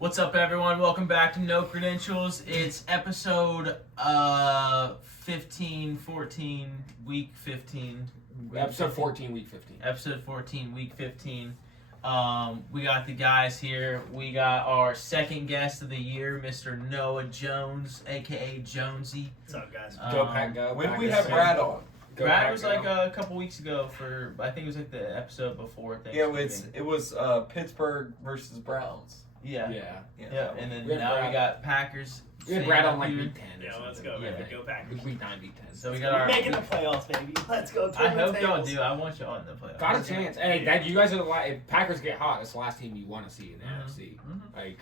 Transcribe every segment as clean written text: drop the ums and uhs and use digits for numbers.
What's up, everyone? Welcome back to No Credentials. It's episode 15, 14, week 15. Episode 14, week 15. Episode 14, week 15. We got the guys here. We got our second guest of the year, Mr. Noah Jones, a.k.a. Jonesy. What's up, guys? Go Pack Go. When did we have Brad on? Brad was like a couple weeks ago for, I think it was like the episode before Thanksgiving. Yeah, it was Pittsburgh versus Browns. Yeah. Yeah. And then We had now Brad. we got Packers. We had Brad on like Dude. week 10. Yeah, let's something. go, man. Go Packers. Week 9, week 10. So we We're got our. making the playoffs, baby. Let's go. I hope y'all do. I want y'all in the playoffs. Got a chance. Hey, that you guys are the last. If Packers get hot, it's the last team you want to see in the NFC. Like,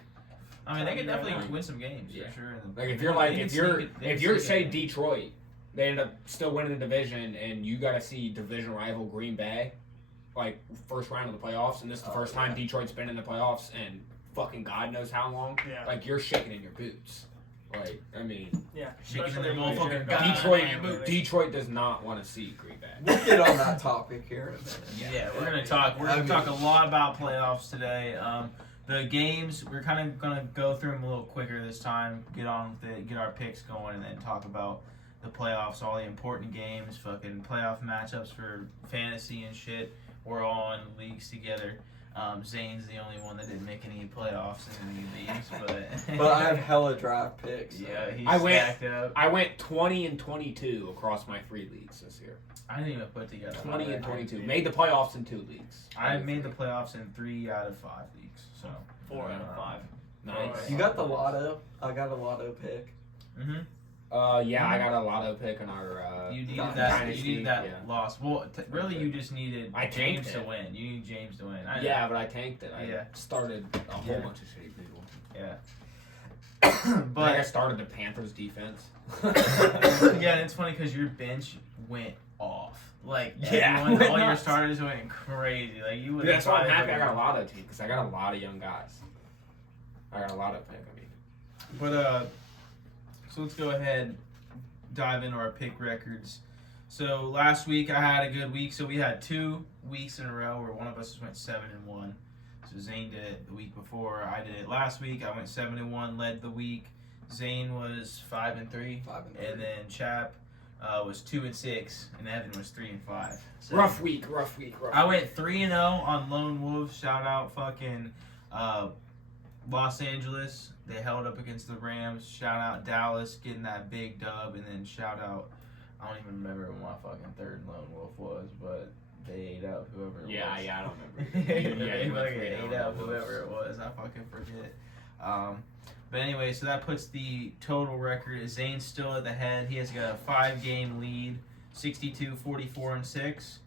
I mean, they could definitely win some games Yeah. for sure. like if you're say Detroit, they end up still winning the division, and you got to see division rival Green Bay, like first round of the playoffs, and this is the first time Detroit's been in the playoffs, and fucking God knows how long. Yeah. Like you're shaking in your boots. Like I mean, Yeah. Shaking in their Especially motherfucking when goddamn Detroit does not want to see Green Bay. We'll get on that topic here in a minute. Yeah, we're gonna talk. We're gonna talk a lot about playoffs today. The games we're kind of gonna go through them a little quicker this time. Get on with it, get our picks going, and then talk about the playoffs, all the important games, fucking playoff matchups for fantasy and shit. We're all in leagues together. Zane's the only one that didn't make any playoffs in any leagues, but But I have hella draft picks. So. yeah, he's I went- stacked up. I went 20 and 22 across my 3 leagues this year. I didn't even put together 20 and all that. 22. Made the playoffs in 2 leagues. I made the playoffs in 3 out of 5 leagues. So 4 out of 5. Nice. You got the lotto? I got a lotto pick. Mm-hmm. Yeah, I got a lotto pick on our. You needed Dynasty, that. You needed that yeah. loss. Well, really, you just needed I James tanked to it. win. You need James to win. Yeah, but I tanked it. I Yeah. started a whole Yeah. bunch of shitty people. Yeah. I But started the Panthers defense. yeah, and it's funny because your bench went off. Like Yeah, everyone, went all your nuts. starters went crazy. Like you would. That's why I'm happy I got a lotto team because I got a lot of young guys. I got a lotto pick. I mean, But so let's go ahead, dive into our pick records. So last week I had a good week. So we had 2 weeks in a row where one of us went 7-1. So Zane did it the week before. I did it last week. I went 7-1, led the week. Zane was 5-3, 5-3. and then Chap was 2-6, and Evan was 3-5. So rough week. I went 3-0 on Lone Wolves. Shout out fucking Los Angeles. They held up against the Rams. Shout out Dallas getting that big dub, and then shout out, I don't even remember what my fucking third Lone Wolf was, but they ate out whoever it was. Yeah, I don't remember. They you went fucking 3-0 ate out whoever it was. I fucking forget. But anyway, so that puts the total record. Zane's still at the head. He has got a 5-game lead, 62, 44, and 6.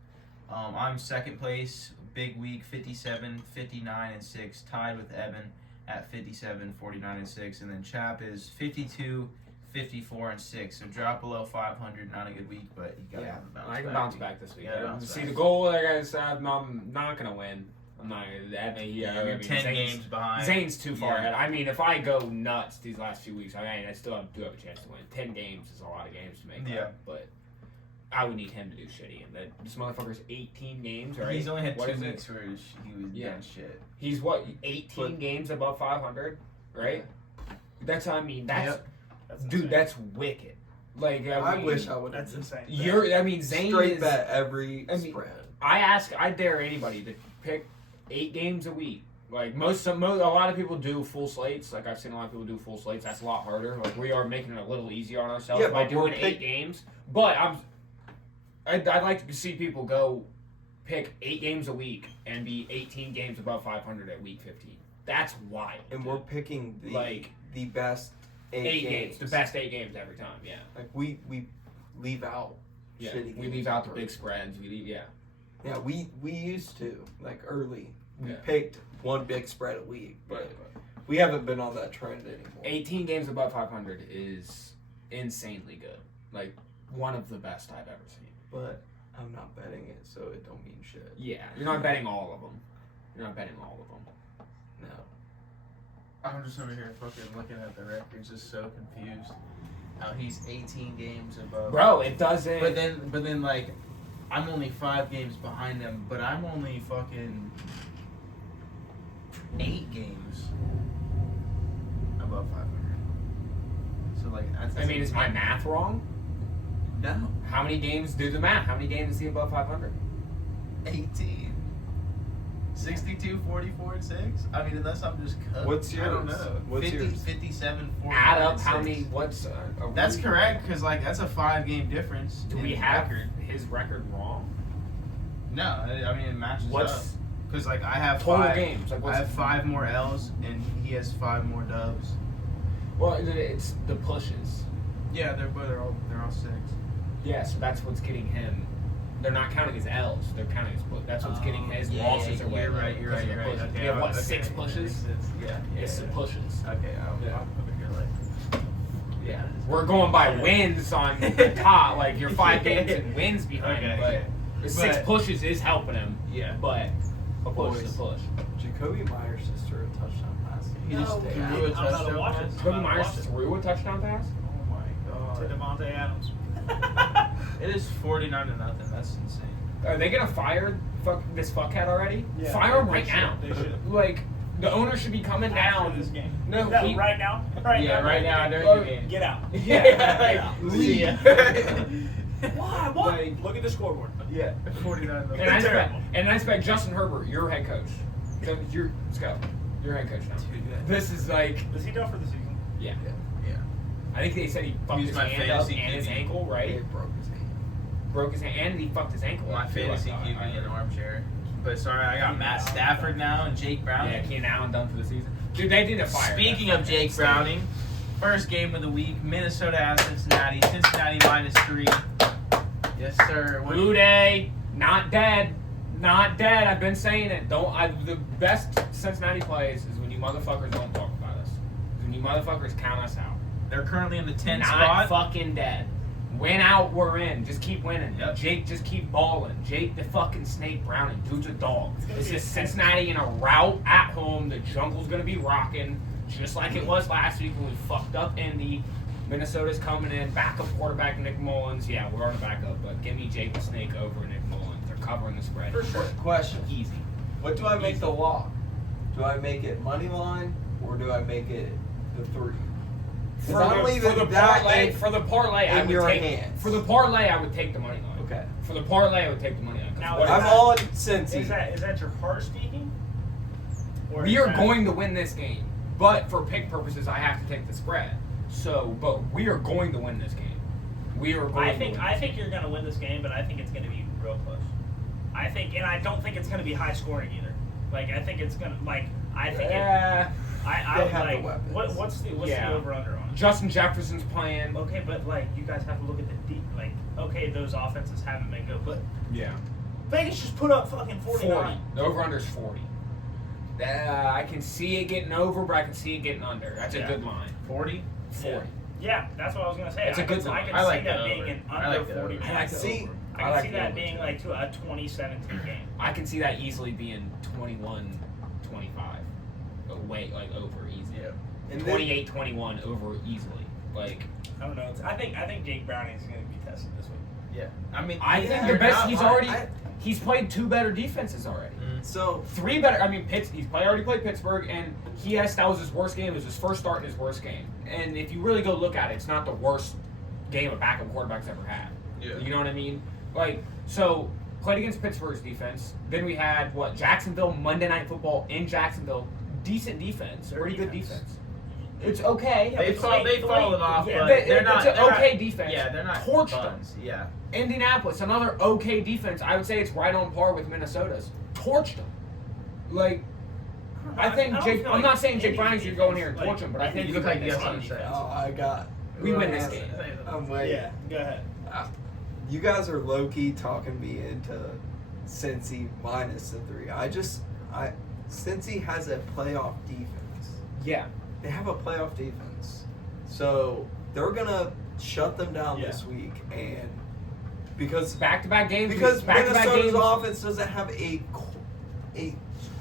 I'm second place, big week, 57, 59, and 6, tied with Evan at 57, 49, and 6. And then Chap is 52, 54, and 6. So drop below 500. Not a good week, but you gotta have a bounce back. I can bounce back this week. Yeah, bounce See, back. the goal, like I said, I'm not gonna win. I'm not gonna. You're 10 games behind. Zane's too far Yeah. ahead. I mean, if I go nuts these last few weeks, I still do have a chance to win. 10 games is a lot of games to make Yeah. up, but I would need him to do shitty. And this motherfucker's 18 games, right? He's only had What 2 is it? weeks where he was Yeah. done shit. He's 18 games above 500, right? That's that's That's dude, insane. that's wicked. Like I mean, wish I would have That's insane. Zane straight is. bet every I mean, spread. I dare anybody to pick 8 games a week. Like a lot of people do full slates. Like I've seen a lot of people do full slates. That's a lot harder. Like we are making it a little easier on ourselves by but we're doing 8 games. But I'd like to see people go pick 8 games a week and be 18 games above 500 at week 15. That's wild. And we're picking the best 8 games, the best 8 games every time. Yeah. Like we leave out Yeah. shitty We games leave out the for- big spreads. Yeah. Yeah, we used to, like early. We Yeah. picked one big spread a week, but we haven't been on that trend anymore. 18 games above 500 is insanely good. Like one of the best I've ever seen. But I'm not betting it, so it don't mean shit. Yeah, you're not betting all of them. No. I'm just over here fucking looking at the records, just so confused. How he's 18 games above. Bro, it doesn't. But then like, I'm only 5 games behind him, but I'm only fucking 8 games mean, is my math wrong? No. How many games? Do the math. How many games is he above 500? 18. 62, 44, and 6? I mean, unless I'm just cut. What's I don't yours? know. What's 50, yours? 57, 44, Add up and how 6. many. What's That's correct, because, like, that's a 5-game difference. Do in we have record. his record wrong? No, I mean, it matches up. What's Because, like, I have total 5. games? Like, I what's have 5 more L's, and he has 5 more dubs. well, it's the pushes. Yeah, they're all 6. Yeah, so that's what's getting him. They're not counting his L's. They're counting his push. That's what's getting his losses away. You're right. You're right. Okay, We have what, okay, 6 that pushes? makes sense. Yeah. It's the pushes. Okay, Yeah. I'm over here like. Yeah, we're going by wins on the top. Like you're 5 games and wins behind him, Okay, but the 6 But- pushes is helping him. Yeah. But a push is a push. Jacoby Myers just threw a touchdown pass. He No, just I'm threw a about to touchdown watch pass? it. Kobe I'm about to Myers watch it. threw a touchdown pass. Oh my To god. Devontae Adams. It is 49-0. That's insane. Are they gonna fire this fuckhead already? Yeah, Fire him they right should, now. they should. Like the owner should be coming After down. this game. No, No, he- right now. Right Yeah, now. right now during Oh, the game. Get out. Yeah, like, See ya. Why? What? Like- Look at the scoreboard. Yeah, 49-0. And I expect, Terrible. and I expect Justin Herbert, your head coach. Let's go. Your head coach now. This is like, Is he done for the season? yeah. Yeah. I think they said he fucked He's his my hand up fantasy and his QB. ankle, right? It broke his hand. Broke his hand and he fucked his ankle. My up, too, fantasy I thought. QB in armchair. But sorry, I got Matt Stafford now and Jake Browning. Yeah, Keenan Allen done for the season. Dude, they need to fire. Speaking that of Jake fucking Browning, first game of the week, Minnesota at Cincinnati. Cincinnati -3. Yes, sir. What- Blue Day, not dead. Not dead. I've been saying it. The best Cincinnati plays is when you motherfuckers don't talk about us. Is when you motherfuckers count us out. They're currently in the 10th Not spot. fucking dead. Win out, we're in. Just keep winning. Yep. Jake, just keep balling. Jake the fucking Snake Browning. Dude's a dog. It's gonna This be is a Cincinnati in a rout at home. The jungle's gonna be rocking, just like it was last week when we fucked up Indy. Minnesota's coming in. Backup quarterback Nick Mullins. Yeah, we're on the backup, but give me Jake the Snake over Nick Mullins. They're covering the spread. For sure. Question. Easy. What do I make the lock? Do I make it money line or do I make it the 3? For Because I'm leaving the that parlay, in, for the parlay, I in would your take. hands. For the parlay, I would take the money line. Okay. For the parlay, I would take the money line. 'Cause Now, what is is I'm that? on Is Cincy. that your heart speaking? Or We is are that- going to win this game, but for pick purposes, I have to take the spread. So, but we are going to win this game. We are going. I to think win I this think you're going to win this game, but I think it's going to be real close. I think, and I don't think it's going to be high scoring either. Like I think it's going to I think game. I They would have the like weapons. what's the Yeah. over under on it? Justin Jefferson's playing. Okay, but like you guys have to look at the deep. Like okay, those offenses haven't been good, but Yeah. Vegas just put up fucking 49. 40. The over under is 40. I can see it getting over, but I can see it getting under. That's Yeah. a good line. 40? 40. Yeah, that's what I was gonna say. It's a good I line. can I see like that the being over. an I under like the 40. over. I like the See, over. I I can like see the that over, being too. like to a 2017 game. I can see that easily being 21-25. But wait, like over easy. Yeah. And then, 28-21 over easily. Like I don't know. I think Jake Browning is gonna be tested this week. Yeah. I mean, I yeah, think the they're best. not He's hard. already. He's played 2 better defenses already. so 3 better. I mean, already played Pittsburgh, and that was his worst game. It was his first start in his worst game. And if you really go look at it, it's not the worst game a backup quarterback's ever had. Yeah. You know what I mean? Like, so played against Pittsburgh's defense. Then we had Jacksonville Monday Night Football in Jacksonville. Decent defense, Their pretty good defense. defense. It's okay. They've fallen off, yeah, but They- they're not. it's an they're okay not, defense. Yeah, they're not Torched them. buns. Yeah. Indianapolis, another okay defense. I would say it's right on par with Minnesota's. Torched them. Like, I think don't Jake. feel I'm like not saying Jake Indy's Browning's gonna go in here and defense, torch him, but I think You we look like win you this have game. something to say. oh, I got. We win this I'm game. waiting. Yeah, go ahead. You guys are low key talking me into Cincy minus the 3. Cincy has a playoff defense. Yeah. They have a playoff defense, so they're gonna shut them down Yeah. this week, and because Back-to-back games. because back-to-back Minnesota's games. offense doesn't have a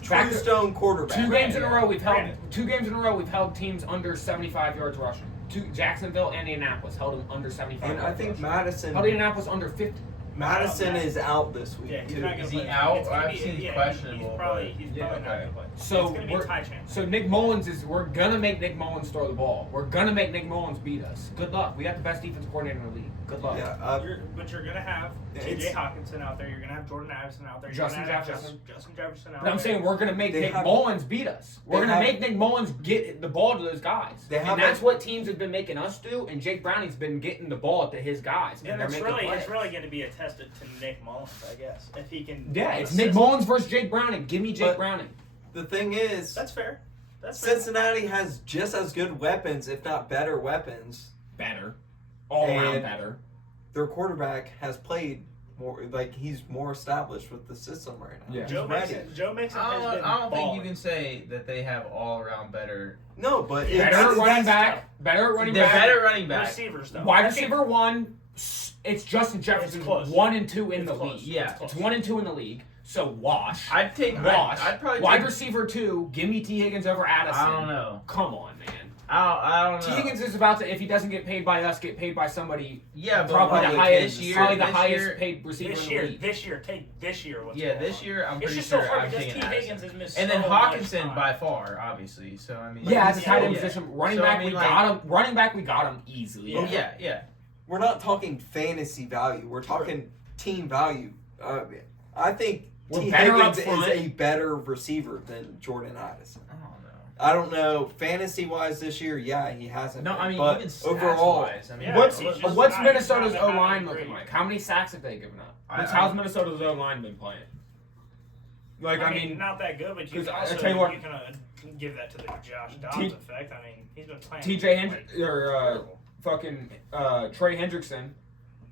Back- true stone quarterback. 2 games in a row we've held. Granted. 2 games in a row we've held teams under 75 yards rushing. Jacksonville and Indianapolis held them under 75. And I yards think rushing. Madison. held Indianapolis under 50. Madison is out this week Yeah, he's too. not gonna Is he play. out? It's gonna I've be- seen he's yeah, questionable, He's probably but- not okay. gonna play. So it's gonna be a tie chance. So Nick Mullins we're gonna make Nick Mullins throw the ball. We're gonna make Nick Mullins beat us. Good luck. We got the best defensive coordinator in the league. Good luck. Yeah, But you're gonna have T.J. Hawkinson out there. You're gonna have Jordan Addison out there. You're Justin gonna have Jefferson. Justin Jefferson out But I'm there. saying we're gonna make They Nick have- Mullins beat us. We're they gonna have- make Nick Mullins get the ball to those guys. They have And that's a- what teams have been making us do. And Jake Browning's been getting the ball to his guys. And And they're it's making plays. really going to be attested to Nick Mullins, I guess, if he can. Yeah, it's Nick Mullins versus Jake Browning. Give me Jake But- Browning. The thing is, That's fair. That's fair. Cincinnati has just as good weapons, if not better weapons. Better. All around And- better. Their quarterback has played more, like he's more established with the system right now. Yeah. He's Joe ready. Mixon I has don't, been I don't think you balling. can say that they have all around better. No, but Yeah, Better at that's running tough. back. Better at running They're back. better running back. Receivers, though. Wide I think- receiver one. It's Justin Jefferson. It's close. 1 and 2 in It's the close. league. Yeah. It's It's close. 1 and 2 in the league. So wash. I'd take. Wash. I'd probably Wide take, receiver 2. Give me T Higgins over Addison. I don't know. Come on, man. I don't T know. Higgins is about to, if he doesn't get paid by us, get paid by somebody. Yeah, but Probably like the highest. this year. Probably the this highest year, paid receiver This in year, the league. take this year. What's Yeah, going this on. year I'm It's pretty just sure so hard I'm because taking T. Higgins Addison. has missed And then so much Hawkinson time. by far, obviously. So I mean. Yeah, at the tight end Yeah. position, running So, I back mean, we like- got him. Running back we got him easily. Yeah, yeah. we're not talking fantasy value. We're talking team value. I think We're T. better Higgins up front. is a better receiver than Jordan Addison. I don't know. I don't know fantasy wise this year. Yeah, he hasn't. No, been, I mean but even stats overall, wise, I mean, Yeah, What's he's just what's not- Minnesota's he's O not line having looking great. like? How many sacks have they given up? I- How's Minnesota's O line been playing? Like I mean, not that good, but you 'cause can I also tell you what- you can give that to the Josh Dobbs T- effect. I mean, he's been playing. T.J. like, terrible. fucking Trey Hendrickson,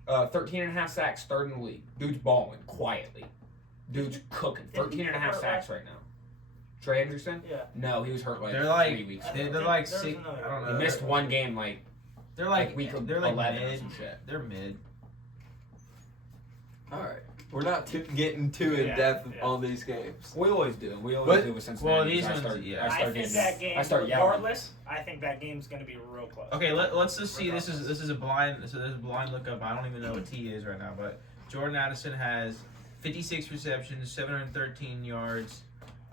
13 and a half sacks, third in the league. Dude's balling quietly. Dude's cooking. Did he 13 and a half hurt sacks right now. Trey Hendrickson? Yeah. No, he was hurt like They're 3 like weeks I ago. they're think like there's six. another- I don't He know. missed one game like They're like week they're like 11 or mid. some shit. They're mid. all right. We're not getting too in Yeah, depth yeah. on these games. We always do. We always But- do with Cincinnati. well, these I ones, start, yeah. I I start think getting, that game, I start yelling. regardless, I think that game's going to be real close. Okay, let's just see. This is a blind. So there's a blind look up. I don't even know what T is right now, but Jordan Addison has 56 receptions, 713 yards,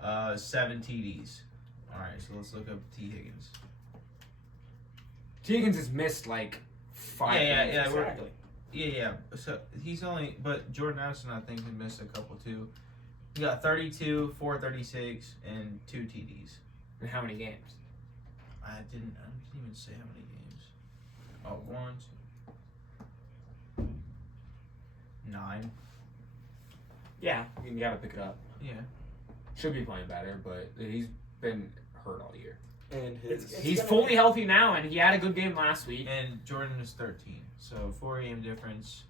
7 TDs. All right, so let's look up T Higgins. T. Higgins has missed like 5 Yeah, games. yeah, we're- Exactly. Yeah. So he's only, but Jordan Addison I think has missed a couple too. He got 32, 436, and 2 TDs. In how many games? I didn't even say how many games. Oh, 1, 2, 9. Yeah, you gotta pick it up. Yeah. Should be playing better, but he's been hurt all year. And his It's He's gonna fully be- healthy now, and he had a good game last week. And Jordan is 13, so 4-game difference.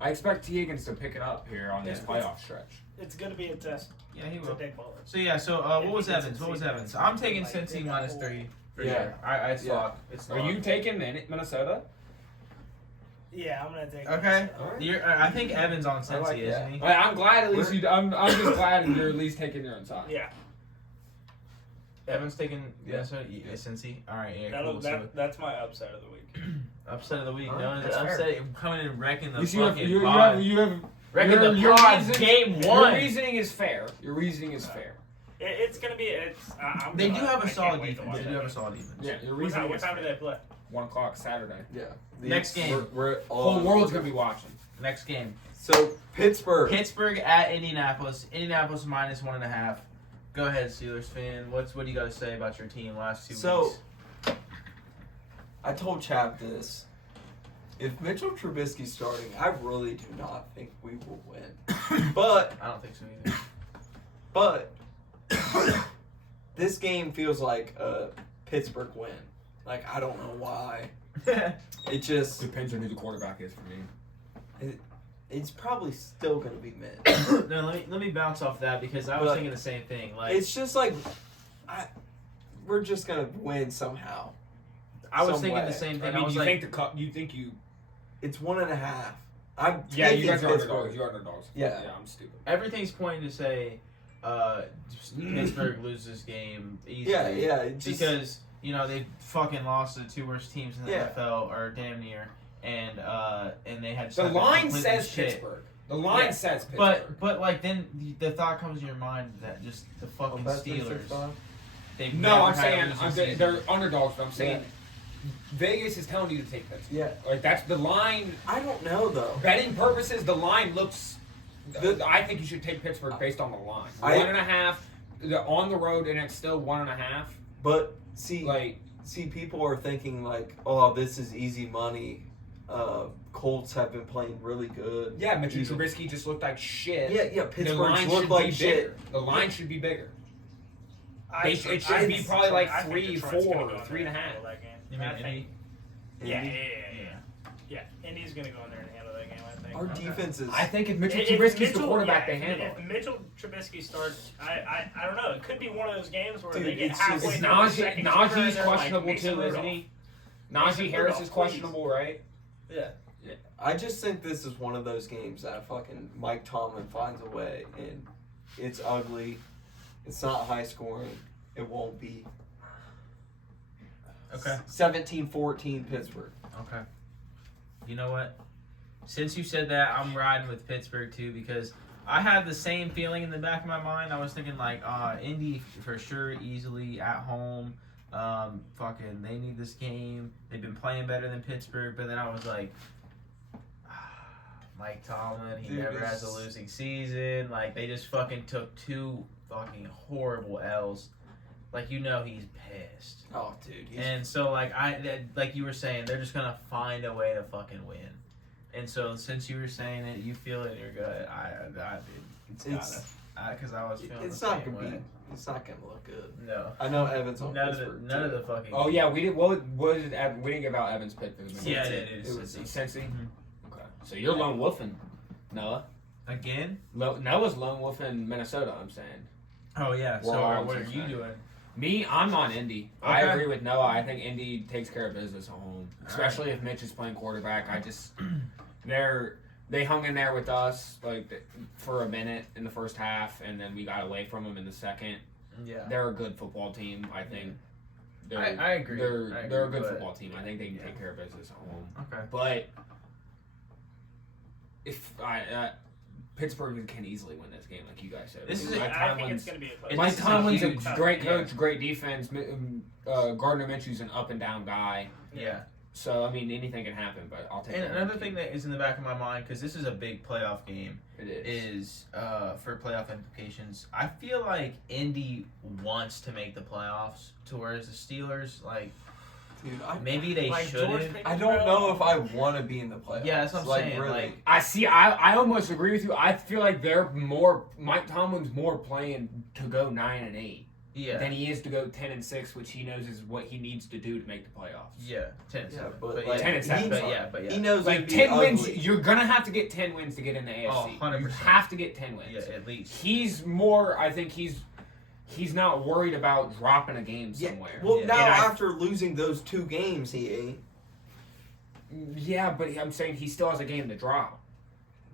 I expect T. Higgins to pick it up here on this Yeah. playoff stretch. It's going to be a test. Yeah, he It's will. a big baller. So yeah, so If what was he gets Evans? in What was season, Evans? that's I'm taking like Cincy that minus whole- 3. For Yeah. sure. It's Yeah. locked. It's Are locked. you taking Minnesota? Yeah, I'm going to take Okay. All right. I think Evans on I Cincy, like isn't he? I'm glad at least you. I'm just glad you're at least taking your own side. Yeah, Evans taking Yeah. Cincy. All right, yeah, cool. So that's my upset of the week. upset of the week. All No, right, it's that's upset. Coming and wrecking the You see, you have, fucking you pod. have, you have Wrecking the your pod. reason- Game Your 1. reasoning is fair. Your reasoning is fair. It's going to be. I'm They gonna, do have I a can't solid wait to defense. watch They that do have a game. solid defense. Yeah, your What reasoning time, what is time do fair. they play? 1 o'clock Saturday. Yeah. Next game. We're The whole world's gonna be watching. Next game. So Pittsburgh. Pittsburgh at Indianapolis. Indianapolis minus 1.5. Go ahead, Steelers fan. What do you got to say about your team last 2 So- weeks? I told Chap this. If Mitchell Trubisky's starting, I really do not think we will win. But I don't think so either. But this game feels like a Pittsburgh win. Like I don't know why. It just Depends on who the quarterback is for me. it's probably still gonna be mid. No, let me bounce off that because I was But thinking the same thing. Like It's just like we're just gonna win somehow. I was some thinking way. the same thing. I mean, was you like, think the cup? You think you? It's 1.5. I'm Yeah, you taking guys are Pittsburgh. underdogs. You're underdogs. Yeah. Yeah, I'm stupid. everything's pointing to say Pittsburgh loses this game easily. Yeah, yeah. It just, Because they fucking lost to the 2 worst teams in the Yeah. NFL, or damn near, and they had just The happened line completely says shit. Pittsburgh. The line Yeah, sets Pittsburgh. But like then the thought comes to your mind that just the fucking Steelers. They've No, never I'm had a saying losing season. they're underdogs, but I'm saying Vegas is telling you to take Pittsburgh. Yeah. Like, that's the line. I don't know, though. Betting purposes, the line looks. I think you should take Pittsburgh based on the line. 1.5. They're on the road, and it's still 1.5. But, see, Like, people are thinking, like, oh, this is easy money. Colts have been playing really good. yeah, Mitchell Trubisky just looked like shit. Yeah, The Pittsburgh line looked should like be shit. bigger. The line should be bigger. I It should be probably like I think 3, Detroit's 4, gonna go in there 3.5. and handle that game. You mean I think- Indy? Yeah. Indy's gonna go in there and handle that game. I think. Our defense is. I think if Mitchell If Trubisky's the Mitchell- quarterback, yeah, they handle if it. Mitchell Trubisky starts, I don't know. It could be one of those games where Dude, they get it's halfway just- through the Najee's second quarter and Najee's they're like, questionable Mason too, isn't Rudolph. he? Najee Harris is Rudolph, questionable, right? Yeah. I just think this is one of those games that fucking Mike Tomlin finds a way, and it's ugly. It's not high scoring. It won't be. Okay. 17-14 Pittsburgh. Okay. You know what? Since you said that, I'm riding with Pittsburgh too because I had the same feeling in the back of my mind. I was thinking like, Indy for sure, easily at home. Fucking, they need this game. They've been playing better than Pittsburgh, but then I was like, Mike Tomlin, he Dude, never has a losing season. Like they just fucking took 2 fucking horrible L's. Like he's pissed. Oh, dude. And so, like you were saying, they're just gonna find a way to fucking win. And so, since you were saying it, you feel it, you're good. Because I was feeling It's the not same gonna way. be. It's not gonna look good. No. I know Evans on None Pittsburgh. of the fucking. Oh yeah, we did. What did we didn't give out Evans pick? Yeah, it was Cincy. Mhm. Okay, so you're lone wolfing, Noah. Again? Noah's lone wolf in Minnesota. I'm saying. Oh yeah. We're So all what are just you saying. doing? Me, I'm on Indy. I Okay. agree with Noah. I think Indy takes care of business at home, especially if Mitch is playing quarterback. They hung in there with us for a minute in the first half, and then we got away from them in the second. Yeah. They're a good football team. I think. I agree. They're a good football team. I think they can take care of business at home. Okay. But if Pittsburgh can easily win this game, like you guys said. I think it's gonna be a close. Mike This is a Tomlin's a huge- great yeah. coach, great defense. Gardner Minshew's an up and down guy. Yeah. So I mean, anything can happen. But I'll take. And the another team. thing that is in the back of my mind, because this is a big playoff game, It is. is for playoff implications. I feel like Indy wants to make the playoffs, to whereas the Steelers, Dude, maybe they shouldn't. I don't know if I want to be in the playoffs. Yeah, that's what I'm saying, like- I see. I almost agree with you. I feel like they're more. Mike Tomlin's more playing to go 9-8 Yeah. than he is to go 10-6, which he knows is what he needs to do to make the playoffs. Yeah, 10 Yeah, but but yeah, 10-7. but yeah. he knows Like it'd be 10 wins, ugly. you're gonna have to get 10 wins to get in the AFC. Oh, 100%. You have to get 10 wins. Yeah, at least. He's more. I think he's not worried about dropping a game Yeah, somewhere. well, Yeah. now And after losing those 2 games, he ain't. Yeah, but I'm saying he still has a game to drop.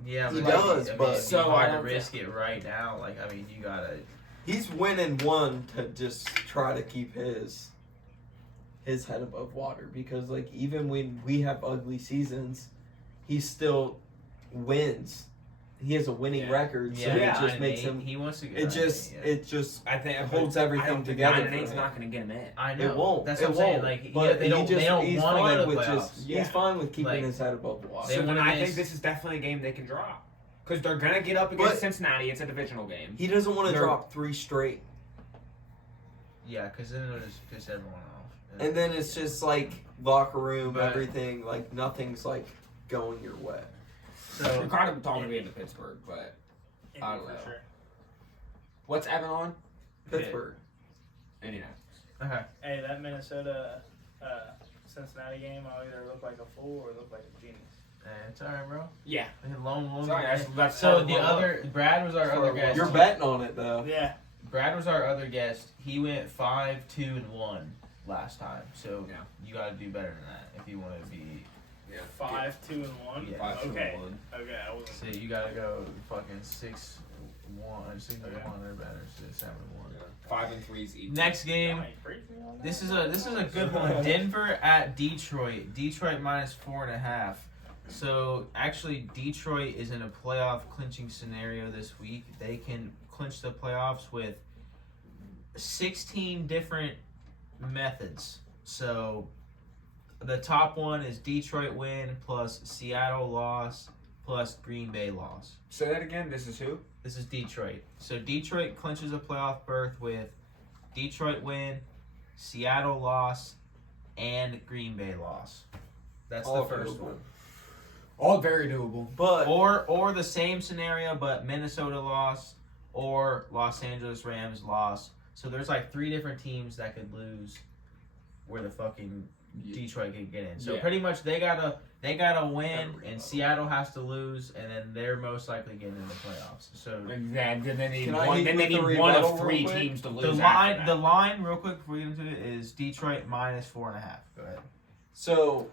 Yeah, He but does, I mean, but- it'd be So I hard to don't risk it right now. You gotta. He's winning one to just try to keep his head above water because even when we have ugly seasons, he still wins. He has a winning Yeah. record, so Yeah, it just makes him. He wants to get. It just I think It holds everything I don't think together 9-8's for not him. going to get him in. I know. It won't. That's it what I'm saying. won't. But they don't he's want to fine go to with playoffs. he's fine with keeping Like- his head above water. They So then wanna I miss- think this is definitely a game they can drop. Because they're going to get up against But- Cincinnati. It's a divisional game. He doesn't want to They're- drop 3 straight, Yeah, because then it'll just piss everyone off. and then it's just locker room, But- everything nothing's going your way. We're So kind of talking to be into Pittsburgh, but Indy I don't for know. sure. what's Evan on? Pittsburgh. Indianapolis. okay. Hey, that Minnesota Cincinnati game, I'll either look like a fool or look like a genius. It's all right, bro. Yeah. Lone Sorry, that's So part of the my other Brad was our other guest. You're betting on it though. Yeah. Brad was our other guest. He went 5-2-1 last time. So Yeah. you got to do better than that if you want to be. 5-2-1. Yeah. 5-2-1. Okay, I wasn't. So you got to go fucking 6-1, 6-1 or better. 7-1. 5-3 each. Next game. This is a good one. Denver at Detroit. Detroit minus 4.5. So actually, Detroit is in a playoff clinching scenario this week. They can clinch the playoffs with 16 different methods. So the top one is Detroit win plus Seattle loss plus Green Bay loss. Say that again. This is who? This is Detroit. So Detroit clinches a playoff berth with Detroit win, Seattle loss, and Green Bay loss. That's All the first doable. one. All very doable. But Or the same scenario, but Minnesota loss or Los Angeles Rams loss. So there's like 3 different teams that could lose where the fucking Detroit could get in. So Yeah. pretty much they gotta win, and Seattle has to lose, and then they're most likely getting in the playoffs. So And then they need Can I one. hit Then you they with need the one rebuttal of 3 real quick? teams to lose. the line, real quick before we get into it, is Detroit minus 4.5. Go ahead. so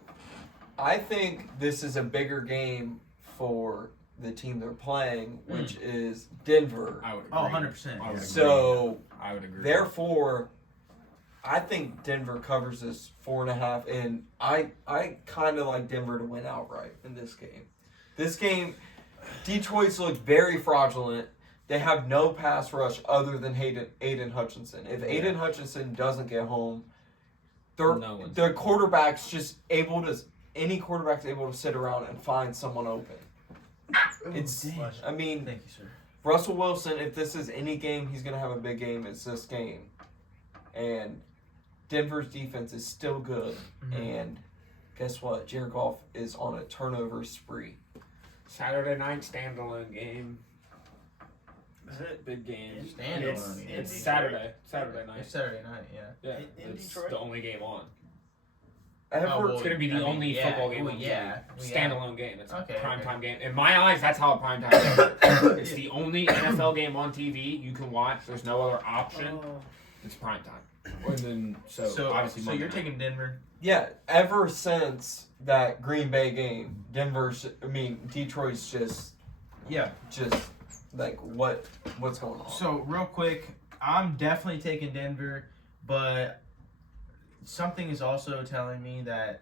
I think this is a bigger game for the team they're playing, which is Denver. I would agree. Oh, 100%. I would agree. So I would agree. therefore, I think Denver covers this 4.5, and I kind of like Denver to win outright in this game. This game, Detroit's look very fraudulent. They have no pass rush other than Aiden Hutchinson. If Aiden Hutchinson doesn't get home, the quarterback's just able to. Any quarterback's able to sit around and find someone open. I mean, Thank you, sir. Russell Wilson, if this is any game, he's going to have a big game. It's this game. And Denver's defense is still good. Mhm. And guess what? Jared Goff is on a turnover spree. Saturday night standalone game. Is it Big game. Standalone game. It's Detroit? Saturday night. It's Saturday night, yeah. Yeah, in it's Detroit? the only game on. well, It's going to be the only yeah, football game well, on yeah, TV. yeah. Standalone game. It's Okay, a primetime okay. game. In my eyes, that's how a primetime game is. It's the only NFL game on TV you can watch. There's no other option. It's primetime. And then, so obviously so Monday you're night. taking Denver. Yeah, ever since that Green Bay game, Detroit's just like what's going on? So real quick, I'm definitely taking Denver, but something is also telling me that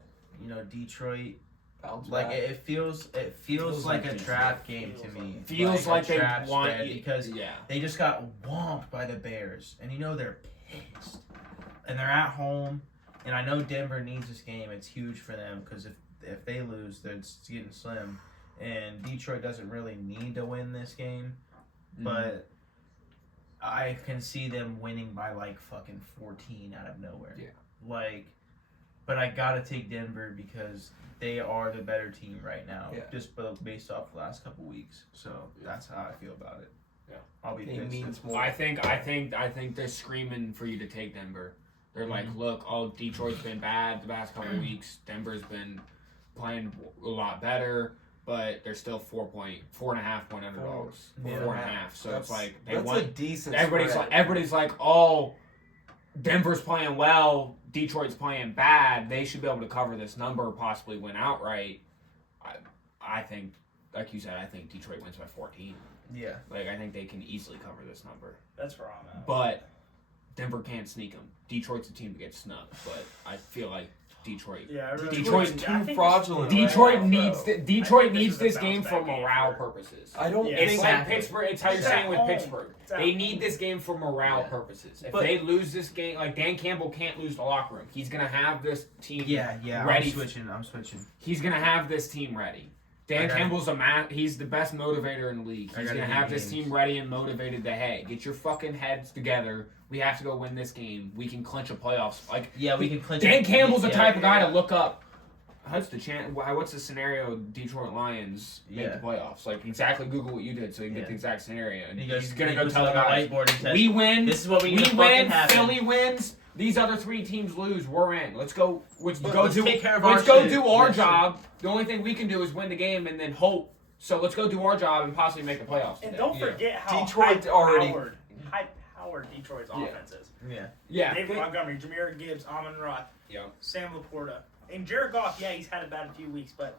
Detroit, Bounce like back. it feels like a trap game to me. Feels like a they trap want spread you because they just got whomped by the Bears, and they're pissed, and they're at home, and I know Denver needs this game. It's huge for them because if they lose, they're getting slim, and Detroit doesn't really need to win this game, but I can see them winning by like fucking 14 out of nowhere. Yeah. But I gotta take Denver because they are the better team right now, Yeah. just based off the last couple weeks. So that's how I feel about it. Yeah. I'll be It pissed. means more. I think they're screaming for you to take Denver. They're like, look, Detroit's been bad the past couple weeks. Denver's been playing a lot better, but they're still 4.5 point underdogs. 4.5. So it's like they that's want. a decent. Everybody's like, oh, Denver's playing well. Detroit's playing bad. They should be able to cover this number, possibly win outright. I think, like you said, I think Detroit wins by 14. Yeah. Like I think they can easily cover this number. That's where I'm at. But Denver can't sneak them. Detroit's a team to get snubbed, but I feel like Detroit. Yeah, I really Detroit's I think fraudulent. Detroit right needs now, Detroit this needs is a this bounce game back for game morale for- purposes. I don't Yeah, It's think like Pittsburgh. It's how you're It's saying at with home. Pittsburgh. It's at They home. need this game for morale purposes. If But- they lose this game, like Dan Campbell can't lose the locker room. He's gonna have this team. Yeah. Ready. I'm switching. He's gonna have this team ready. Dan Campbell's he's the best motivator in the league. He's gonna have this team ready and motivated to, hey, get your fucking heads together. We have to go win this game. We can clinch a playoffs. Like We can clinch. Dan Campbell's the yeah. type of guy to look up. What's the scenario? Detroit Lions make the playoffs. Like exactly Google what you did so you can get the exact scenario. And he's gonna go tell the guys, we win. This is what we We need to win. fucking happen. Philly wins. These other 3 teams lose. We're in. Let's go. Let's take care of our Let's go shit. do our Yes, job. The only thing we can do is win the game and then hope. So let's go do our job and possibly make the playoffs. And today. don't forget how Detroit already- high-powered Detroit's offense is. Yeah. David Montgomery, Jameer Gibbs, Amon Ra, Sam Laporta. And Jared Goff, he's had a bad few weeks, but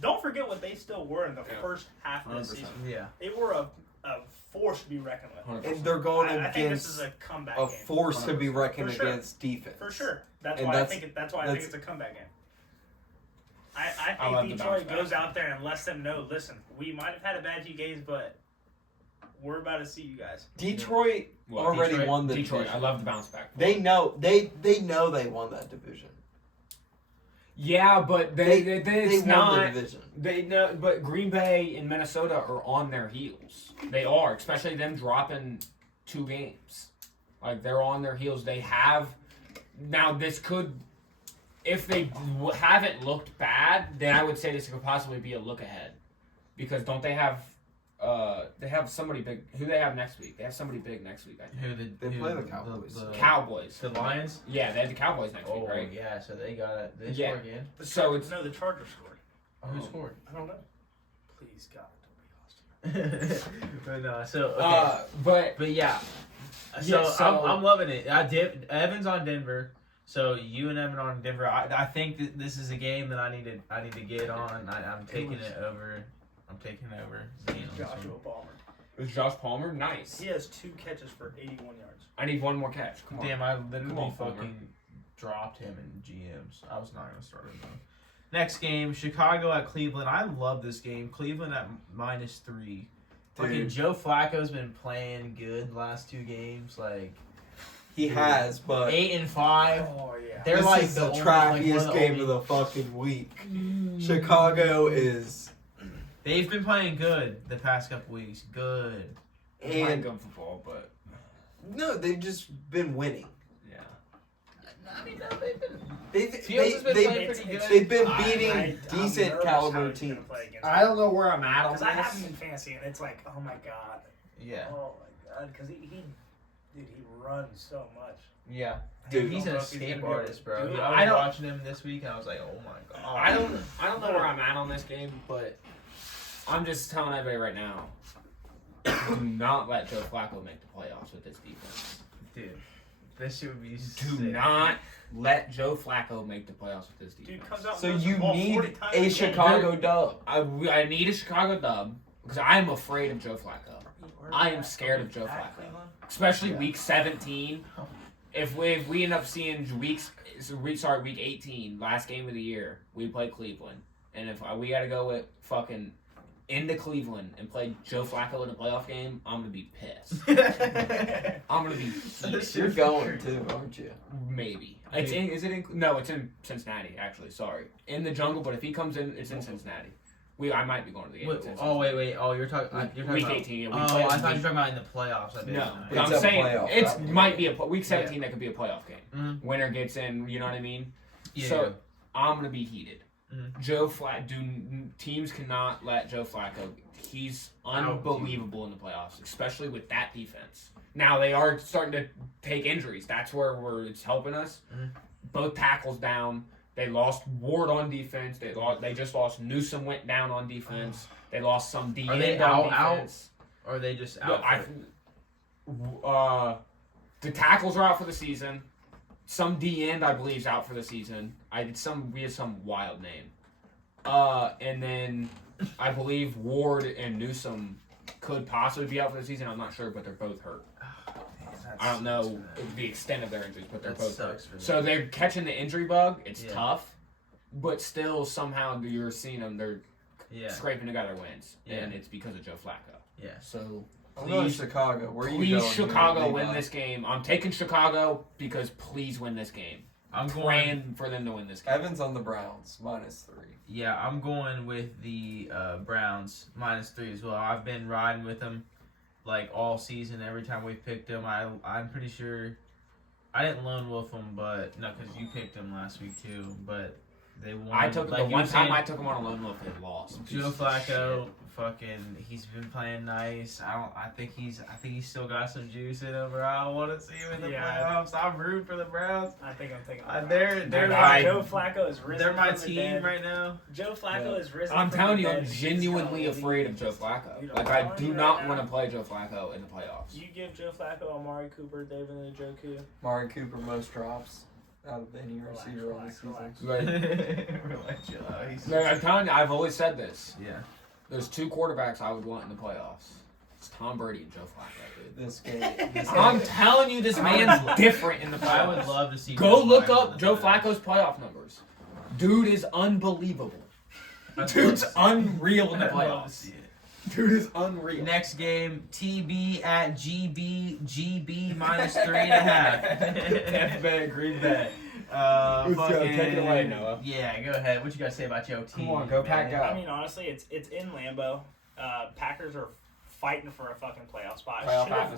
don't forget what they still were in the first half of the 100%. season. Yeah. They were a force to be reckoned with. 100%. And they're going I think this against is a comeback a game. force to be reckoned For sure. against defense. For sure. That's And why I that's- think it's a comeback game. I think Detroit goes out there and lets them know, listen, we might have had a bad few games, but we're about to see you guys. Detroit already won the division. I love the bounce back. They know they won that division. Yeah, but they won the division. They know, but Green Bay and Minnesota are on their heels. They are, especially them dropping 2 games. Like, they're on their heels. They have now. This could, if they haven't looked bad, then I would say this could possibly be a look ahead, because don't they have? They have somebody big. Who they have next week? They have somebody big next week. I think. They play the Cowboys. The Cowboys. The Lions? Yeah, they have the Cowboys next week, right? Yeah, so they got it. They score again. The Chargers scored. Who scored? I don't know. Please, God, don't be hostile. But no, so okay. But yeah. So I'm loving it. Evan's on Denver. So you and Evan on Denver. I think that this is a game that I need to get on. I'm taking it over. I'm taking over. Joshua Palmer. Is Josh Palmer? Nice. He has 2 catches for 81 yards. I need 1 more catch. Come on. Damn, I literally fucking dropped him in GMs. I was not going to start him though. Next game, Chicago at Cleveland. I love this game. Cleveland at -3. Fucking Joe Flacco's been playing good the last 2 games. Like, he has, but 8 and 5. Oh yeah. They're this like is the trappiest game of the fucking week. Chicago is. They've been playing good the past couple weeks. Good. And good football, but no, they've just been winning. Yeah. I mean, no, they've been. They've been beating decent caliber teams. I don't know where I'm at on this. this. I have him in fantasy, and it's like, oh my god. Yeah. Oh my god, because he runs so much. Yeah. Dude, he's an escape artist, bro. Dude, I was watching him this week, and I was like, oh my god. I don't know where I'm at on this game, but I'm just telling everybody right now, do not let Joe Flacco make the playoffs with this defense. Dude, this shit would be Do not let Joe Flacco make the playoffs with this defense. Dude comes out. So you need a Chicago dub. I need a Chicago dub because I'm afraid of Joe Flacco. I am scared of Joe Flacco, especially week 17. If we end up seeing week 18, last game of the year, we play Cleveland, and if we got to go with fucking into Cleveland and play Joe Flacco in a playoff game, I'm gonna be pissed. I'm gonna be heated. You're going to, aren't you? Maybe. No, it's in Cincinnati, actually. Sorry. In the jungle, but if he comes in, it's in Cincinnati. I might be going to the game. Wait. Oh, you're talking week about, 18. I thought you were talking about in the playoffs. No, but I'm saying it might be week 17. That could be a playoff game. Mm-hmm. Winner gets in. You know what I mean? Yeah. So I'm gonna be heated. Mm-hmm. Joe Flacco. Teams cannot let Joe Flacco. He's unbelievable in the playoffs, especially with that defense. Now they are starting to take injuries. That's where it's helping us. Mm-hmm. Both tackles down. They lost Ward on defense. They just lost Newsome went down on defense. They lost some D end on defense. Or are they just out? The tackles are out for the season. Some D end I believe is out for the season. We had some wild name. And then I believe Ward and Newsome could possibly be out for the season. I'm not sure, but they're both hurt. I don't know the extent of their injuries, but they're both hurt. So they're catching the injury bug. It's tough, but still somehow you're seeing them. They're scraping together wins, and it's because of Joe Flacco. Yeah. So I'm going to Chicago. Where are you please, going? Chicago win this game. I'm taking Chicago because please win this game. I'm praying for them to win this game. Evan's on the Browns, -3. Yeah, I'm going with the Browns, -3 as well. I've been riding with them like all season. Every time we've picked them, I'm pretty sure I didn't lone wolf them, but no, because you picked them last week too. But they won. I took the one time I took them on a lone wolf, they lost. Joe Flacco, he's been playing nice. I think he's still got some juice in him, bro. I want to see him in the playoffs. I'm rooting for the Browns. I think I'm taking. Joe Flacco is risen. They're my team right now. Joe Flacco is risen. I'm telling you, I'm genuinely afraid of Joe Flacco. Like I do not want to play Joe Flacco in the playoffs. You give Joe Flacco, Amari Cooper, David Njoku. Amari Cooper most drops out of any receiver on the season. I'm telling you, I've always said this. Yeah. There's 2 quarterbacks I would want in the playoffs. It's Tom Brady and Joe Flacco, dude. This game. I'm telling you, this man's different in the playoffs. I would love to see. Go look up Joe Flacco's playoff numbers. Dude is unbelievable. Dude's unreal in the playoffs. Dude is unreal. Next game, TB at GB minus 3.5. Tampa Bay, Green Bay. Take it away, Noah. Yeah, go ahead. What you guys say about your team? Come on, go pack up. I mean, honestly, it's in Lambeau. Packers are fighting for a fucking playoff spot.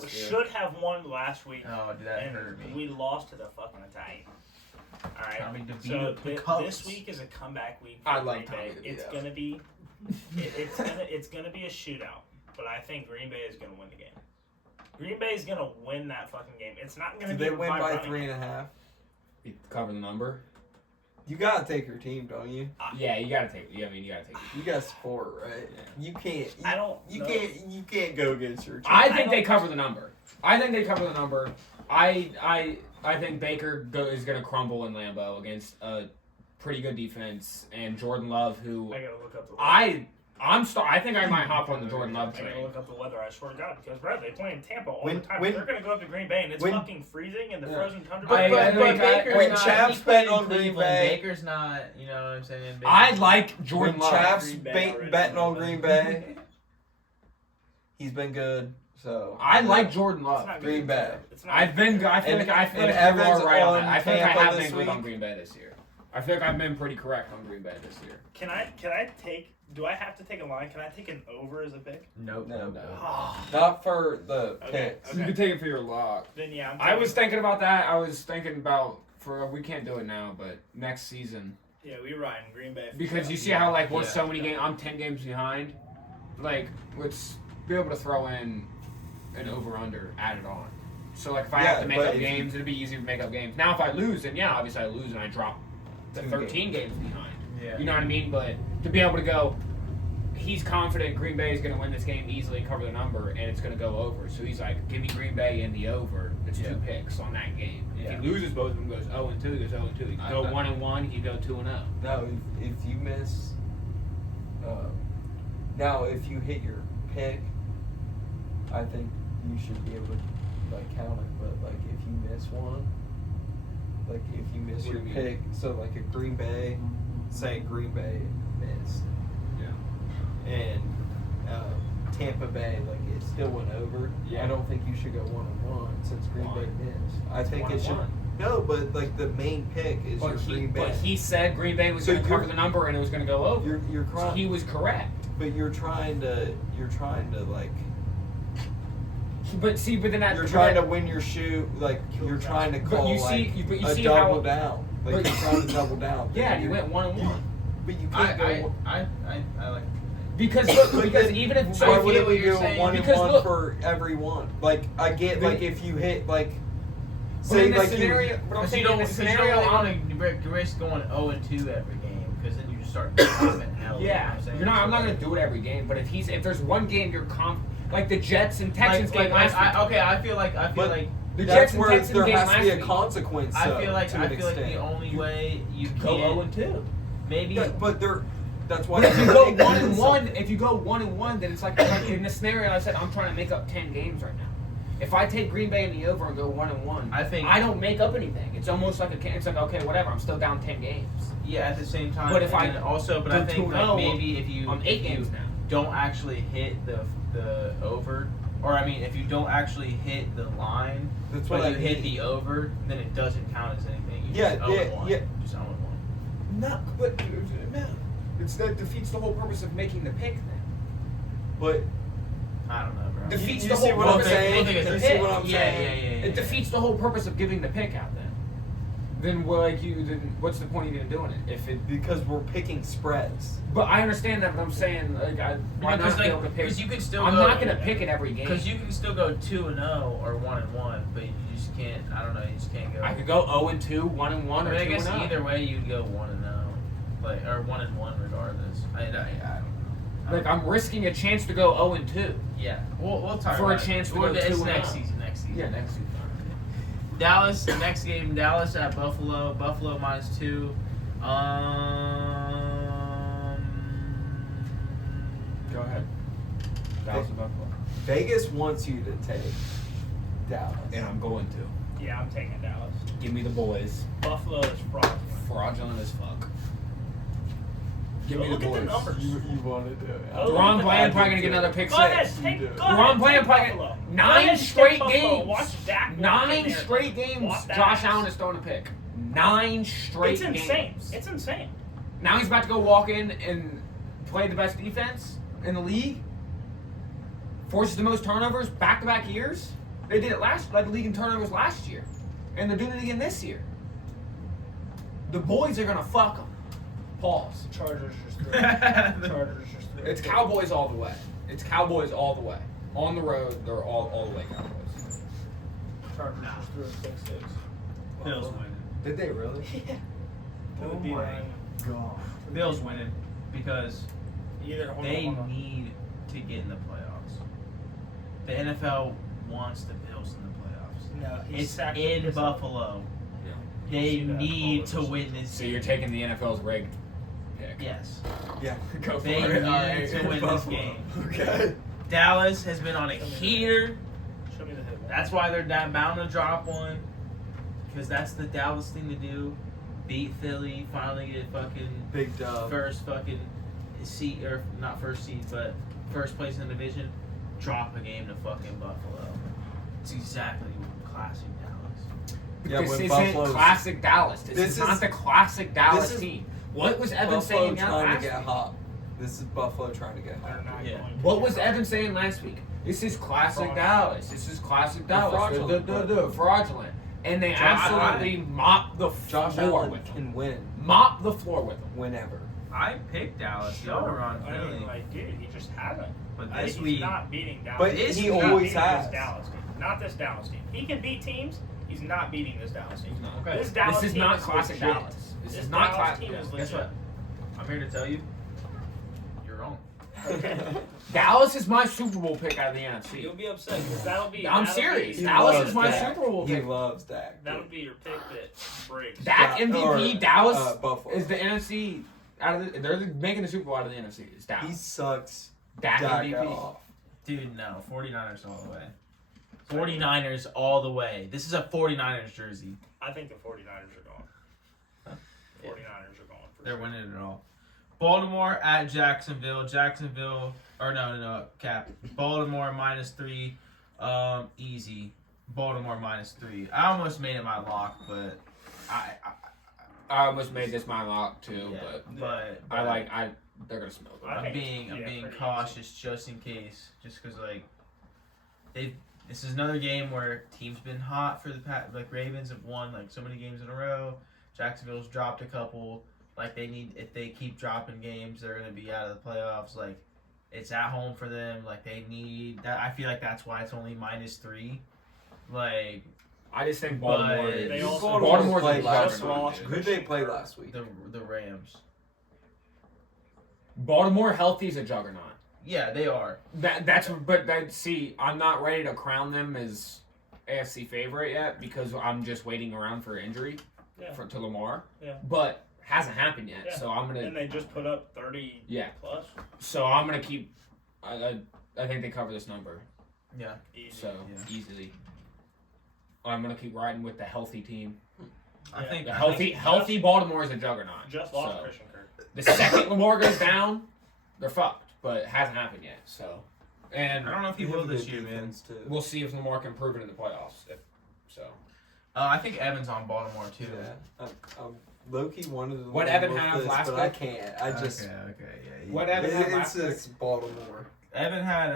Should have won last week. Oh, dude, that hurt me. We lost to the fucking Italian. All right. So this week is a comeback week. I like Tommy. It's gonna be. It's gonna be a shootout, but I think Green Bay is gonna win the game. Green Bay is gonna win that fucking game. It's not gonna be. They win by 3.5. You cover the number. You gotta take your team, don't you? Yeah, you gotta take. Yeah, I mean, you gotta take. You got support, right? Yeah. You can't. I don't. You can't go against your team. I think they cover the number. I think Baker is gonna crumble in Lambeau against a pretty good defense and Jordan Love, who I gotta look up the weather. I think I might hop on the Jordan Love I gotta train. look up the weather. I swear to God, because bro, they play in Tampa all When- the time. when- They're gonna go up to Green Bay and it's when- fucking freezing in the frozen tundra. But Baker's when not. Chaps He played bet on in Green Cleveland. Bay- Baker's not. You know what I'm saying? I like Jordan When Love. Chaps Green Bay already. betting on Green Bay, he's been good. So I like Jordan It's Love. not Green good. Bay. It's not I've been. I feel And- like and you Evans are right on on that. I feel like I Tampa have this been good on week. Green Bay this year. I feel like I've been pretty correct on Green Bay this year. Can I take? Do I have to take a line? Can I take an over as a pick? Nope. No. Oh, Not for the Okay. picks. You can take it for your lock. then yeah. I was thinking about that. I was thinking about we can't do it now, but next season. Yeah, we riding Green Bay. Because you see how like we're Yeah. so many games. I'm 10 games behind. Like let's be able to throw in an over under added on. So like if I have to make but up if you- games, it'd be easier to make up games. Now if I lose, then yeah, obviously I lose and I drop to 2 13 games behind. Yeah. You know what I mean? But to be able to go, he's confident Green Bay is going to win this game easily and cover the number, and it's going to go over. So he's like, give me Green Bay in the over. It's 2 picks on that game. Yeah. If he loses both of them, goes 0-2, he goes 0-2. He can go 1-1, he can go 2-0. No, if you miss, now if you hit your pick, I think you should be able to like count it. But like if you miss one, like if you miss What your do you mean? pick, so like a Green Bay, say Green Bay missed, Yeah. and Tampa Bay, like it still went over. Yeah. I don't think you should go 1-1 since Green Why? Bay missed. I think it should. 1-1. No, but like the main pick is your Green Bay. But he said Green Bay was So going to cover you're- the number and it was going to go over. You're So crying. he was correct. But you're trying to like But then that you're trying to win your shoe, like you're trying to But call you see- like but you a see double how- down. Like but- you're trying to double down. Yeah, he You're- went 1-1. But you can't go. I like. Because then even if why get wouldn't what we you're go saying. 1-1 Because look- for every one? Like I get But- like if you hit like But say in this like scenario, but I'm Because you saying in don't, this because you scenario, don't I'm- want to risk going 0-2 every game, because then you just start dropping hell. You know yeah, what I'm saying? you're not. I'm So, not gonna do it every game. But if there's one game you're like the Jets and Texans game last week. I feel like But The that's Jets and where Texans there game has to last be a week. consequence. I feel like to an extent. the only way you Go can 0-2. maybe. Yeah, but that's why. But if you go Pick is 1-1, if you go 1-1, then it's like in the scenario I said, I'm trying to make up 10 games right now. If I take Green Bay in the over and go 1-1, I think I don't make up anything. It's almost like it's like okay, whatever. I'm still down 10 games. Yeah, at the same time. But if and I also, but go I think 2-0, like maybe if you I'm 8 if you games now. don't actually hit the over, or I mean, if you don't actually hit the line, That's but what you I hit mean. the over, then it doesn't count as anything. You Yeah, just yeah, 0-1. yeah. Just 0-1. No, but no. That defeats the whole purpose of making the pick then. But I don't know, bro. Defeats you the see whole what I'm purpose of saying? making the You pick. see what I'm saying? Yeah. It defeats the whole purpose of giving the pick out then. Then what's the point of even doing it? If it because we're picking spreads. But I understand that, but I'm saying like why Because not be able to pick? because you can still. I'm go, not gonna pick it every game. Because you can still go 2-0 or 1-1, but you just can't. I don't know. You just can't go. I could go 0-2, 1-1, I or mean, 2-0. I guess either way you'd go 1-0, like or 1-1 regardless. I don't know. Like I'm risking a chance to go 0-2. Yeah, we'll talk For a about chance it. to go It's 2-0. next season. Yeah, next season. Dallas, next game, Dallas at Buffalo. Buffalo -2. Go ahead. Dallas and Buffalo. Vegas wants you to take Dallas. And I'm going to. Yeah, I'm taking Dallas. Give me the boys. Buffalo is fraudulent. Fraudulent as fuck. Give me the Look at the boys. numbers. You wanted to. Deron Bland probably gonna get another pick Go ahead, six. take Deron Bland probably Buffalo. nine straight games. Watch Dak walk in 9 there. straight games. Walk that Josh ass. Allen is throwing a pick. 9 straight It's insane. games. It's insane. Now he's about to go walk in and play the best defense in the league. Forces the most turnovers back-to-back years. They did it led the league in turnovers last year, and they're doing it again this year. The boys are gonna fuck them. Pause. Chargers just threw Chargers just threw It's Cowboys all the way. It's Cowboys all the way. On the road, they're all the way Cowboys. Chargers just threw a 6-6. Bills winning. Did they really? Yeah. Oh my God. Bills winning because they need to get in the playoffs. The NFL wants the Bills in the playoffs. No, It's in Buffalo. Yeah. They need to win this. So you're taking the NFL's rigged pick. Yes. Yeah. Go for They it. need All right. to win this game. Okay. Dallas has been on a heater. Show me the hit. That's why they're bound to drop one. Because that's the Dallas thing to do. Beat Philly, finally get fucking Big dub. first fucking seat, or not first seed, but first place in the division. Drop a game to fucking Buffalo. It's exactly classic Dallas. Yeah, This when isn't Buffalo's classic Dallas. This is not the classic Dallas this is team. What was Evan Buffalo saying trying last to get week? hot. This is Buffalo trying to get hot. Yeah. What was Evan saying last week? This is classic Dallas. This is classic Dallas. fraudulent. The fraudulent. And they absolutely mop the Josh floor Allen with them. can win Mop the floor with them. whenever. I picked Dallas. Y'all were on I Philly. mean, like, dude, he just haven't. But I this think week, he's not beating Dallas. But He's he not always beating has. This Dallas team. Not this Dallas team. He can beat teams. He's not beating this Dallas team. Okay. This Dallas This is team not is classic legit. Dallas. This This is not Dallas classic. team is guess legit. what? I'm here to tell you, you're wrong. Dallas is my Super Bowl pick out of the NFC. You'll be upset because that'll be. I'm that'll serious. Be, Dallas loves is my Dak. Super Bowl He pick. loves Dak. that'll be your pick that breaks. Dak MVP. Or, Dallas Buffalo. is the NFC out of the. They're making the Super Bowl out of the NFC. It's Dallas. He sucks Dak Dak MVP. off. Dude, no. 49ers all the way. 49ers all the way. This is a 49ers jersey. I think the 49ers are going. Huh? 49ers are going. For They're sure. winning it all. Baltimore at Jacksonville. Cap. Baltimore -3. Easy. Baltimore -3. I almost made it my lock, but I almost made this my lock too, yeah, but but they're gonna smoke them. I I'm think being it's- yeah, being pretty cautious just in case, just because this is another game where teams been hot for the Ravens have won like so many games in a row. Jacksonville's dropped a couple. Like if they keep dropping games, they're gonna be out of the playoffs. Like it's at home for them. Like they need that. I feel like that's why it's only -3. Like I just think Baltimore. But- They also Baltimore's played a last juggernaut, week. dude. Who did they play last week? the Rams. Baltimore healthy is a juggernaut. Yeah, they are. See, I'm not ready to crown them as AFC favorite yet because I'm just waiting around for injury to Lamar. Yeah. But hasn't happened yet, Yeah. so I'm gonna. And they just put up 30 plus. So I'm gonna keep. I think they cover this number. Yeah. Easy. So Yeah. easily. I'm gonna keep riding with the healthy team. I think The I healthy think- Baltimore is a juggernaut. Just lost So, Christian Kirk. the second Lamar goes down, they're fucked. But it hasn't happened yet. So, and I don't know if he They will have a this good year, man. defense, too. we'll see if Lamar can prove it in the playoffs. I think Evan's on Baltimore too. Yeah. Low-key wanted to What win Evan with have this, last but I week? can't. I just Okay, yeah. What Evan had it's last week? just Baltimore. Evan had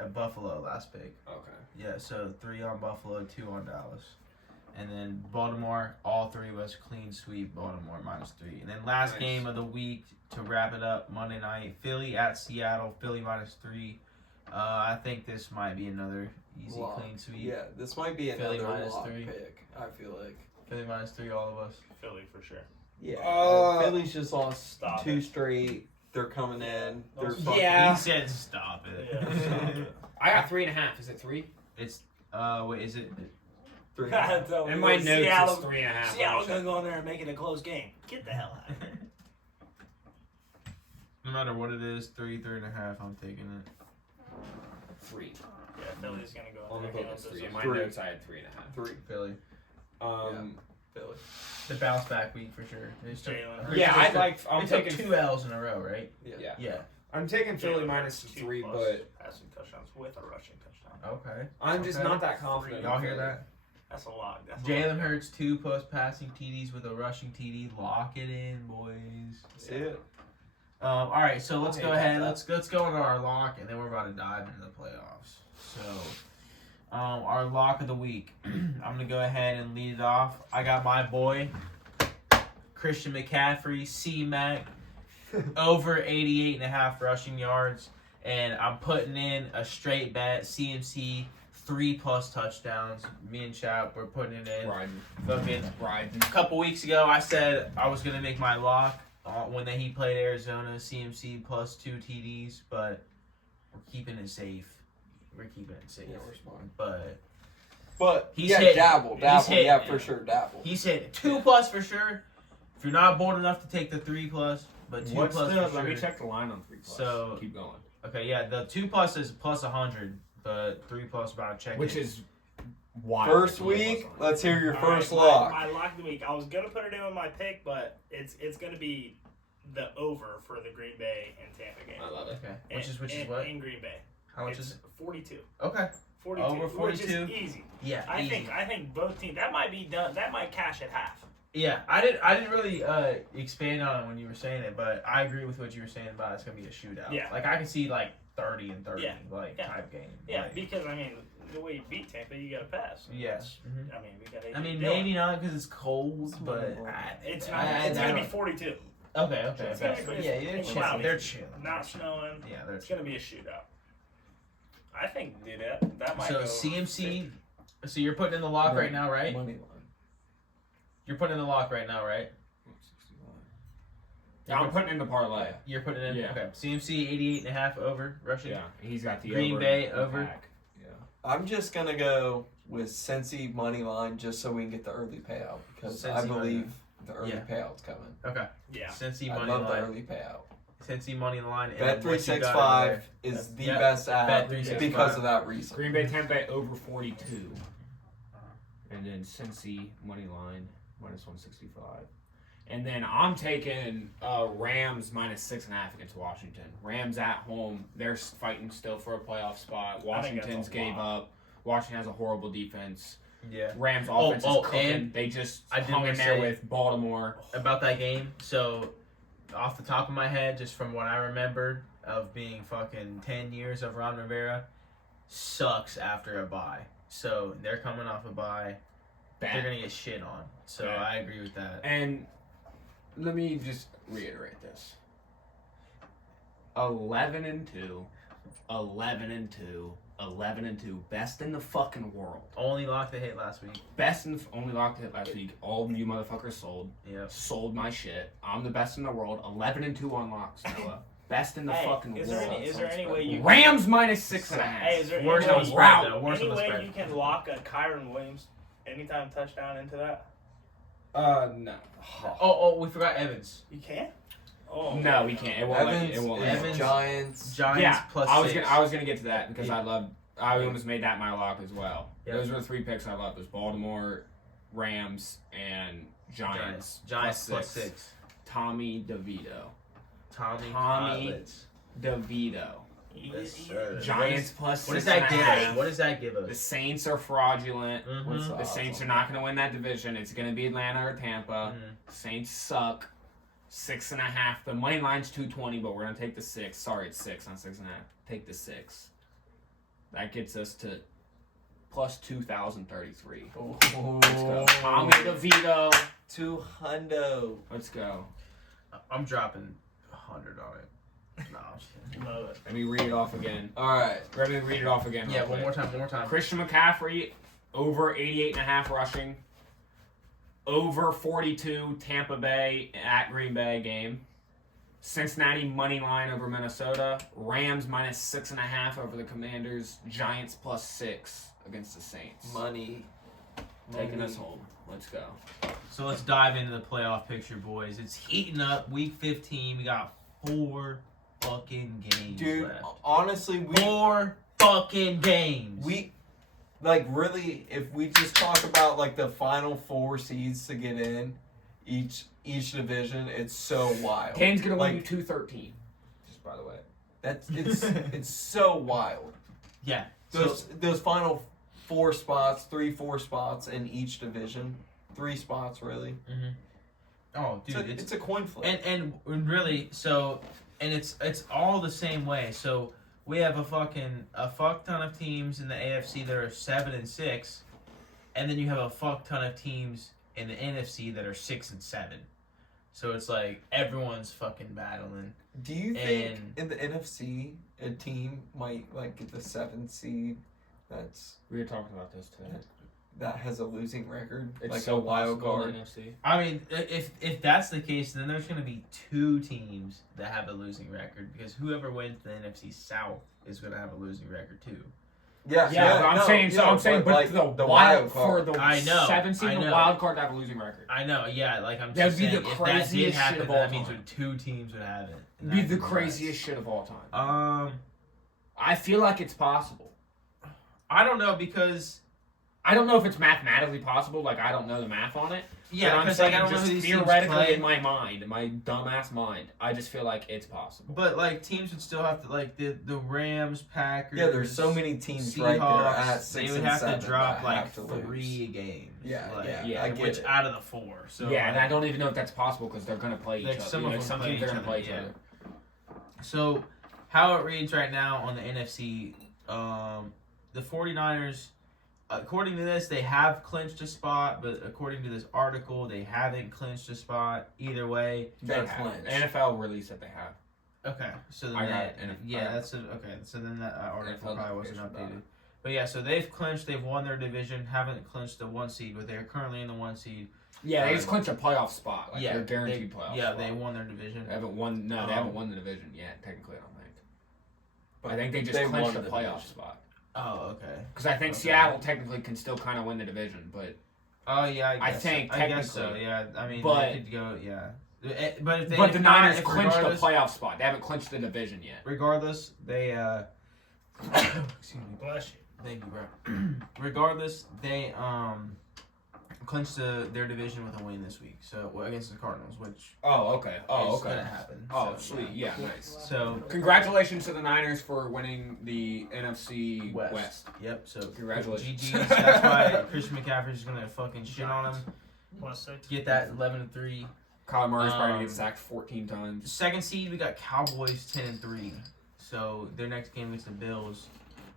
a Buffalo last pick. Okay. Yeah, so 3 on Buffalo, 2 on Dallas. And then Baltimore, all 3 was clean sweep, Baltimore -3. And then last Nice. game of the week to wrap it up, Monday night, Philly at Seattle, Philly -3. I think this might be another easy Lock. clean sweep. Yeah, this might be Philly another lock -3. pick, I feel like. Philly -3, all of us. Philly for sure. Yeah. Philly's just lost Stop 2 it. straight. They're coming in. They're Yeah. fucking. Yeah. He said stop it. Yeah, stop it. I got 3.5. Is it 3? It's, wait, is it? 3. In my notes, Seattle, it's 3.5. Seattle's gonna go in there and make it a close game. Get the hell out of here. No matter what it is, 3.5, I'm taking it. 3. Yeah, Philly's gonna go On in the there. book, it's 3. In my 3. notes, I had 3.5. 3. Philly. Philly. The bounce back week for sure. Jalen. Yeah, I'm took taking 2 L's in a row, right? Yeah. I'm taking Philly minus 2 3, plus but passing touchdowns with a rushing touchdown. Okay. I'm just not that confident. Y'all hear that? That's a lot. Jalen Hurts 2 plus passing TDs with a rushing TD. Lock it in, boys. See it. All right, so let's go ahead. Let's go into our lock, and then we're about to dive into the playoffs. So, our lock of the week. I'm gonna go ahead and lead it off. I got my boy Christian McCaffrey, C-Mac, over 88.5 rushing yards, and I'm putting in a straight bet CMC 3 plus touchdowns. Me and Chap, we're putting it in. Riding. A couple weeks ago, I said I was gonna make my lock. When he played Arizona, CMC plus 2 TDs, but we're keeping it safe. Yeah, we're smart. But he's hit. Dabble. Hit, yeah, for sure, dabble. He's hit 2 plus for sure. If you're not bold enough to take the 3 plus, but 2 plus for sure. Let me check the line on 3 plus. So keep going. Okay, yeah, the 2 plus is plus 100, but 3 plus about to check. Which is wild. First week, let's hear your first lock. My lock of the week. I was gonna put it in with my pick, but it's gonna be the over for the Green Bay and Tampa game. I love it. Okay. Which is what? In Green Bay. How much is it? 42. Okay. 42. Over 42. Which is easy. Yeah. I think both teams that might be done. That might cash at half. Yeah, I didn't really expand on it when you were saying it, but I agree with what you were saying about it's gonna be a shootout. Yeah. Like I can see like 30 and 30 type game. Yeah, like, because I mean the way you beat Tampa, you gotta pass. Yes. I mean we got. I mean maybe not because it's cold, but it's not. It's gonna be 42. Okay. It's gonna be, Yeah, they're chilling. Not snowing. Yeah, they're. It's gonna be a shootout. I think that might. So go CMC. So you're putting in the lock right now, right? Money line. You're putting in the lock right now, right? Yeah, I'm putting in the parlay. You're putting it in? Yeah. Okay. CMC 88.5 over rushing. Yeah, he's got the Green Bay over. Yeah. I'm just going to go with Cincy money line just so we can get the early payout because Cincy I believe the early Yeah. payout's coming. Okay. Yeah. Cincy I money love line. the early payout. Cincy money line. And Bet then what you got 365 over is the Yep. best Bet app 365. because of that reason. Green Bay, Tampa over 42. And then Cincy money line minus 165. And then I'm taking Rams minus 6.5 against Washington. Rams at home. They're fighting still for a playoff spot. Washington's gave up. Washington has a horrible defense. Yeah. Rams offense is cooking. And they just I did hung in wanna there say- with Baltimore. About that game, so off the top of my head, just from what I remember of being fucking 10 years of Ron Rivera, sucks after a bye. So they're coming off a bye. They're going to get shit on. So Bad. I agree with that. And let me just reiterate this. 11-2, 11-2, 11-2, best in the fucking world. Only lock they hit last week. Only locked it last week. All of you motherfuckers sold. Yep. Sold my shit. I'm the best in the world. 11-2 on locks, Noah. Best in the fucking is world. there any way you Rams minus 6.5. Hey, is there Worst any on way, spread, though. Worst on any the way spread. you can lock a Kyron Williams anytime touchdown into that? No. Oh, we forgot Evans. You can't? Oh No, we can't. It won't let you. It won't let you. Evans. Giants. Giants plus I was 6. gonna get to that because Yeah. I almost made that my lock as well. Yeah. Those were the 3 picks I loved. It was Baltimore, Rams, and Giants. Giants plus 6. Tommy DeVito. Tommy Cutlets. DeVito. Yes, sir. Giants plus What does 6.5. that give us? What does that give The us? Saints are fraudulent. What's The the Saints odds are on not going to win that division. It's going to be Atlanta or Tampa. Saints suck. 6.5. The money line's 220, but we're going to take the 6. Sorry, it's 6, not 6.5. Take the 6. That gets us to plus 2,033. Oh. Let's go. Tommy DeVito. 200. Let's go. I'm dropping 100 on it. No, I'm just kidding. Love it. Let me read it off again. All right. Let me read it off again. Yeah, real one quick. more time. Christian McCaffrey, over 88.5 rushing. Over 42 Tampa Bay at Green Bay game. Cincinnati money line over Minnesota. Rams minus 6.5 over the Commanders. Giants plus 6 against the Saints. Money. Taking us home. Let's go. So let's dive into the playoff picture, boys. It's heating up. Week 15. We got 4 fucking games Dude, left. honestly, 4 fucking games. we like really, if we just talk about like the final 4 seeds to get in each division, it's so wild. Kane's gonna win you 2-13. Just by the way, it's so wild. Yeah. Those final 4 spots, 3-4 spots in each division, 3 spots really. Mm-hmm. Oh, dude, it's a coin flip. And really, so, and it's all the same way. So we have a fuck ton of teams in the AFC that are 7-6, and then you have a fuck ton of teams in the NFC that are 6-7. So it's like everyone's fucking battling. Do you think in the NFC a team might like get the 7th seed? We were talking about this today. That has a losing record, It's like so a wild card. NFC. I mean, if that's the case, then there's going to be 2 teams that have a losing record because whoever wins the NFC South is going to have a losing record too. Yeah, but I'm saying, but like the wild card for the I know, 7th seed, the wild card to have a losing record. I know, yeah, like I'm That'd just be saying, the if that did craziest happen, shit of all that means time. 2 teams would have it. And Be that'd the nuts. craziest shit of all time. I feel like it's possible. I don't know because I don't know if it's mathematically possible. Like, I don't know the math on it. yeah, but I'm because saying like, I don't know just who these teams theoretically play. in my mind, in my dumbass mind, I just feel like it's possible. But like teams would still have to like the Rams, Packers. Yeah, there's so many teams Seahawks, right there at 6 they would and have 7 to drop that like have to lose. 3 games. Yeah, like, I get which it. out of the 4. So Yeah, and I like, don't even know if that's possible because they're gonna play each Like, other. some of them some play teams are each gonna play other, each yeah. other. So how it reads right now on the NFC, the 49ers, according to this, they have clinched a spot, but according to this article, they haven't clinched a spot. Either way, They have. clinched. NFL released that they have. okay. So then I got that, it. yeah, that's okay. So then that article NFL probably wasn't notification about updated. But yeah, so they've clinched. They've won their division. Haven't clinched the 1 seed, but they're currently in the 1 seed. Yeah, they just clinched a playoff spot. Like, yeah, they're guaranteed playoff Yeah, spot. they won their division. They haven't won. No, they haven't won the division yet. Technically, I don't think. But I think they just they clinched a won the playoff division. spot. Oh, okay. Because I think Okay. Seattle technically can still kind of win the division, but Oh yeah, I guess think so. I guess so. technically. Yeah, I mean, But- they could go. Yeah, but if they, but if the not, Niners if clinched a regardless- playoff spot. They haven't clinched the division yet. Regardless, they excuse me. Bless you. Thank you, bro. Regardless, they clinched their division with a win this week. So against the Cardinals, which Oh, okay. is gonna happen. Oh, so, sweet. Yeah, nice. So Congratulations to the Niners for winning the NFC West. Yep. So Congratulations. GG's. That's why Christian McCaffrey's gonna fucking shit on him. +6. Get that 11-3. Kyler Murray's probably gonna get sacked 14 times. Second seed, we got Cowboys 10-3. So their next game against the Bills,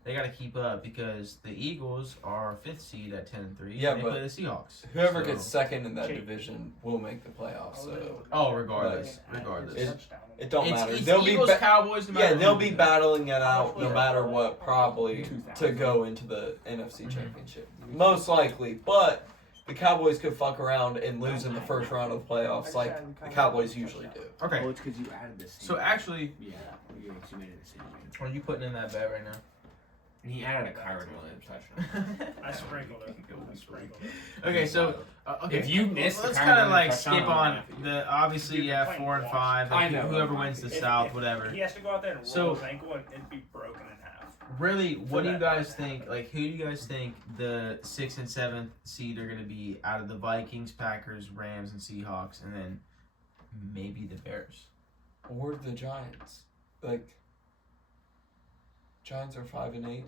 they got to keep up because the Eagles are 5th seed at 10-3. Yeah, they but play the Seahawks. Whoever So- gets second in that division will make the playoffs. So regardless. it don't matter. It's They'll Eagles, be Cowboys. No yeah, matter they'll who. be battling it out no matter what, probably 2000. to go into the NFC Championship, most likely. But the Cowboys could fuck around and lose in the first round of the playoffs, like the Cowboys usually do. Okay. it's because you added this. So actually, Yeah, you made a decision. are you putting in that bet right now? And he added a Kyron Williams touchdown. I sprinkled it. Okay, so okay. If you miss the let's Kyron kind of Williams like touchdown, skip I'm on laughing. the obviously Dude, they're 4 and playing 5. I know. Whoever wins the South, whatever. He has to go out there and roll So- his ankle and it'd be broken in half. Really, what do you that guys not to think? Like, who do you guys think the 6th and 7th seed are going to be out of the Vikings, Packers, Rams, and Seahawks, and then maybe the Bears? Or the Giants, like Giants are 5-8.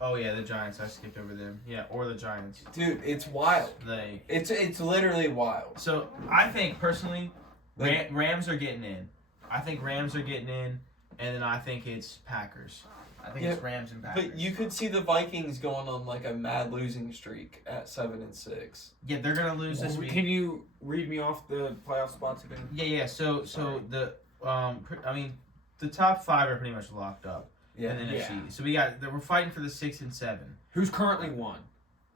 Oh yeah, the Giants. I skipped over them. Yeah, or the Giants. Dude, it's wild. Like, It's literally wild. so I think personally, Like- Rams are getting in. I think Rams are getting in, and then I think it's Packers. I think it's Rams and Packers. But you could see the Vikings going on like a mad losing streak at 7-6. Yeah, they're gonna lose this week. Can you read me off the playoff spots again? Yeah. So the the top 5 are pretty much locked up in the NFC. So we're fighting for the 6 and 7. Who's currently one?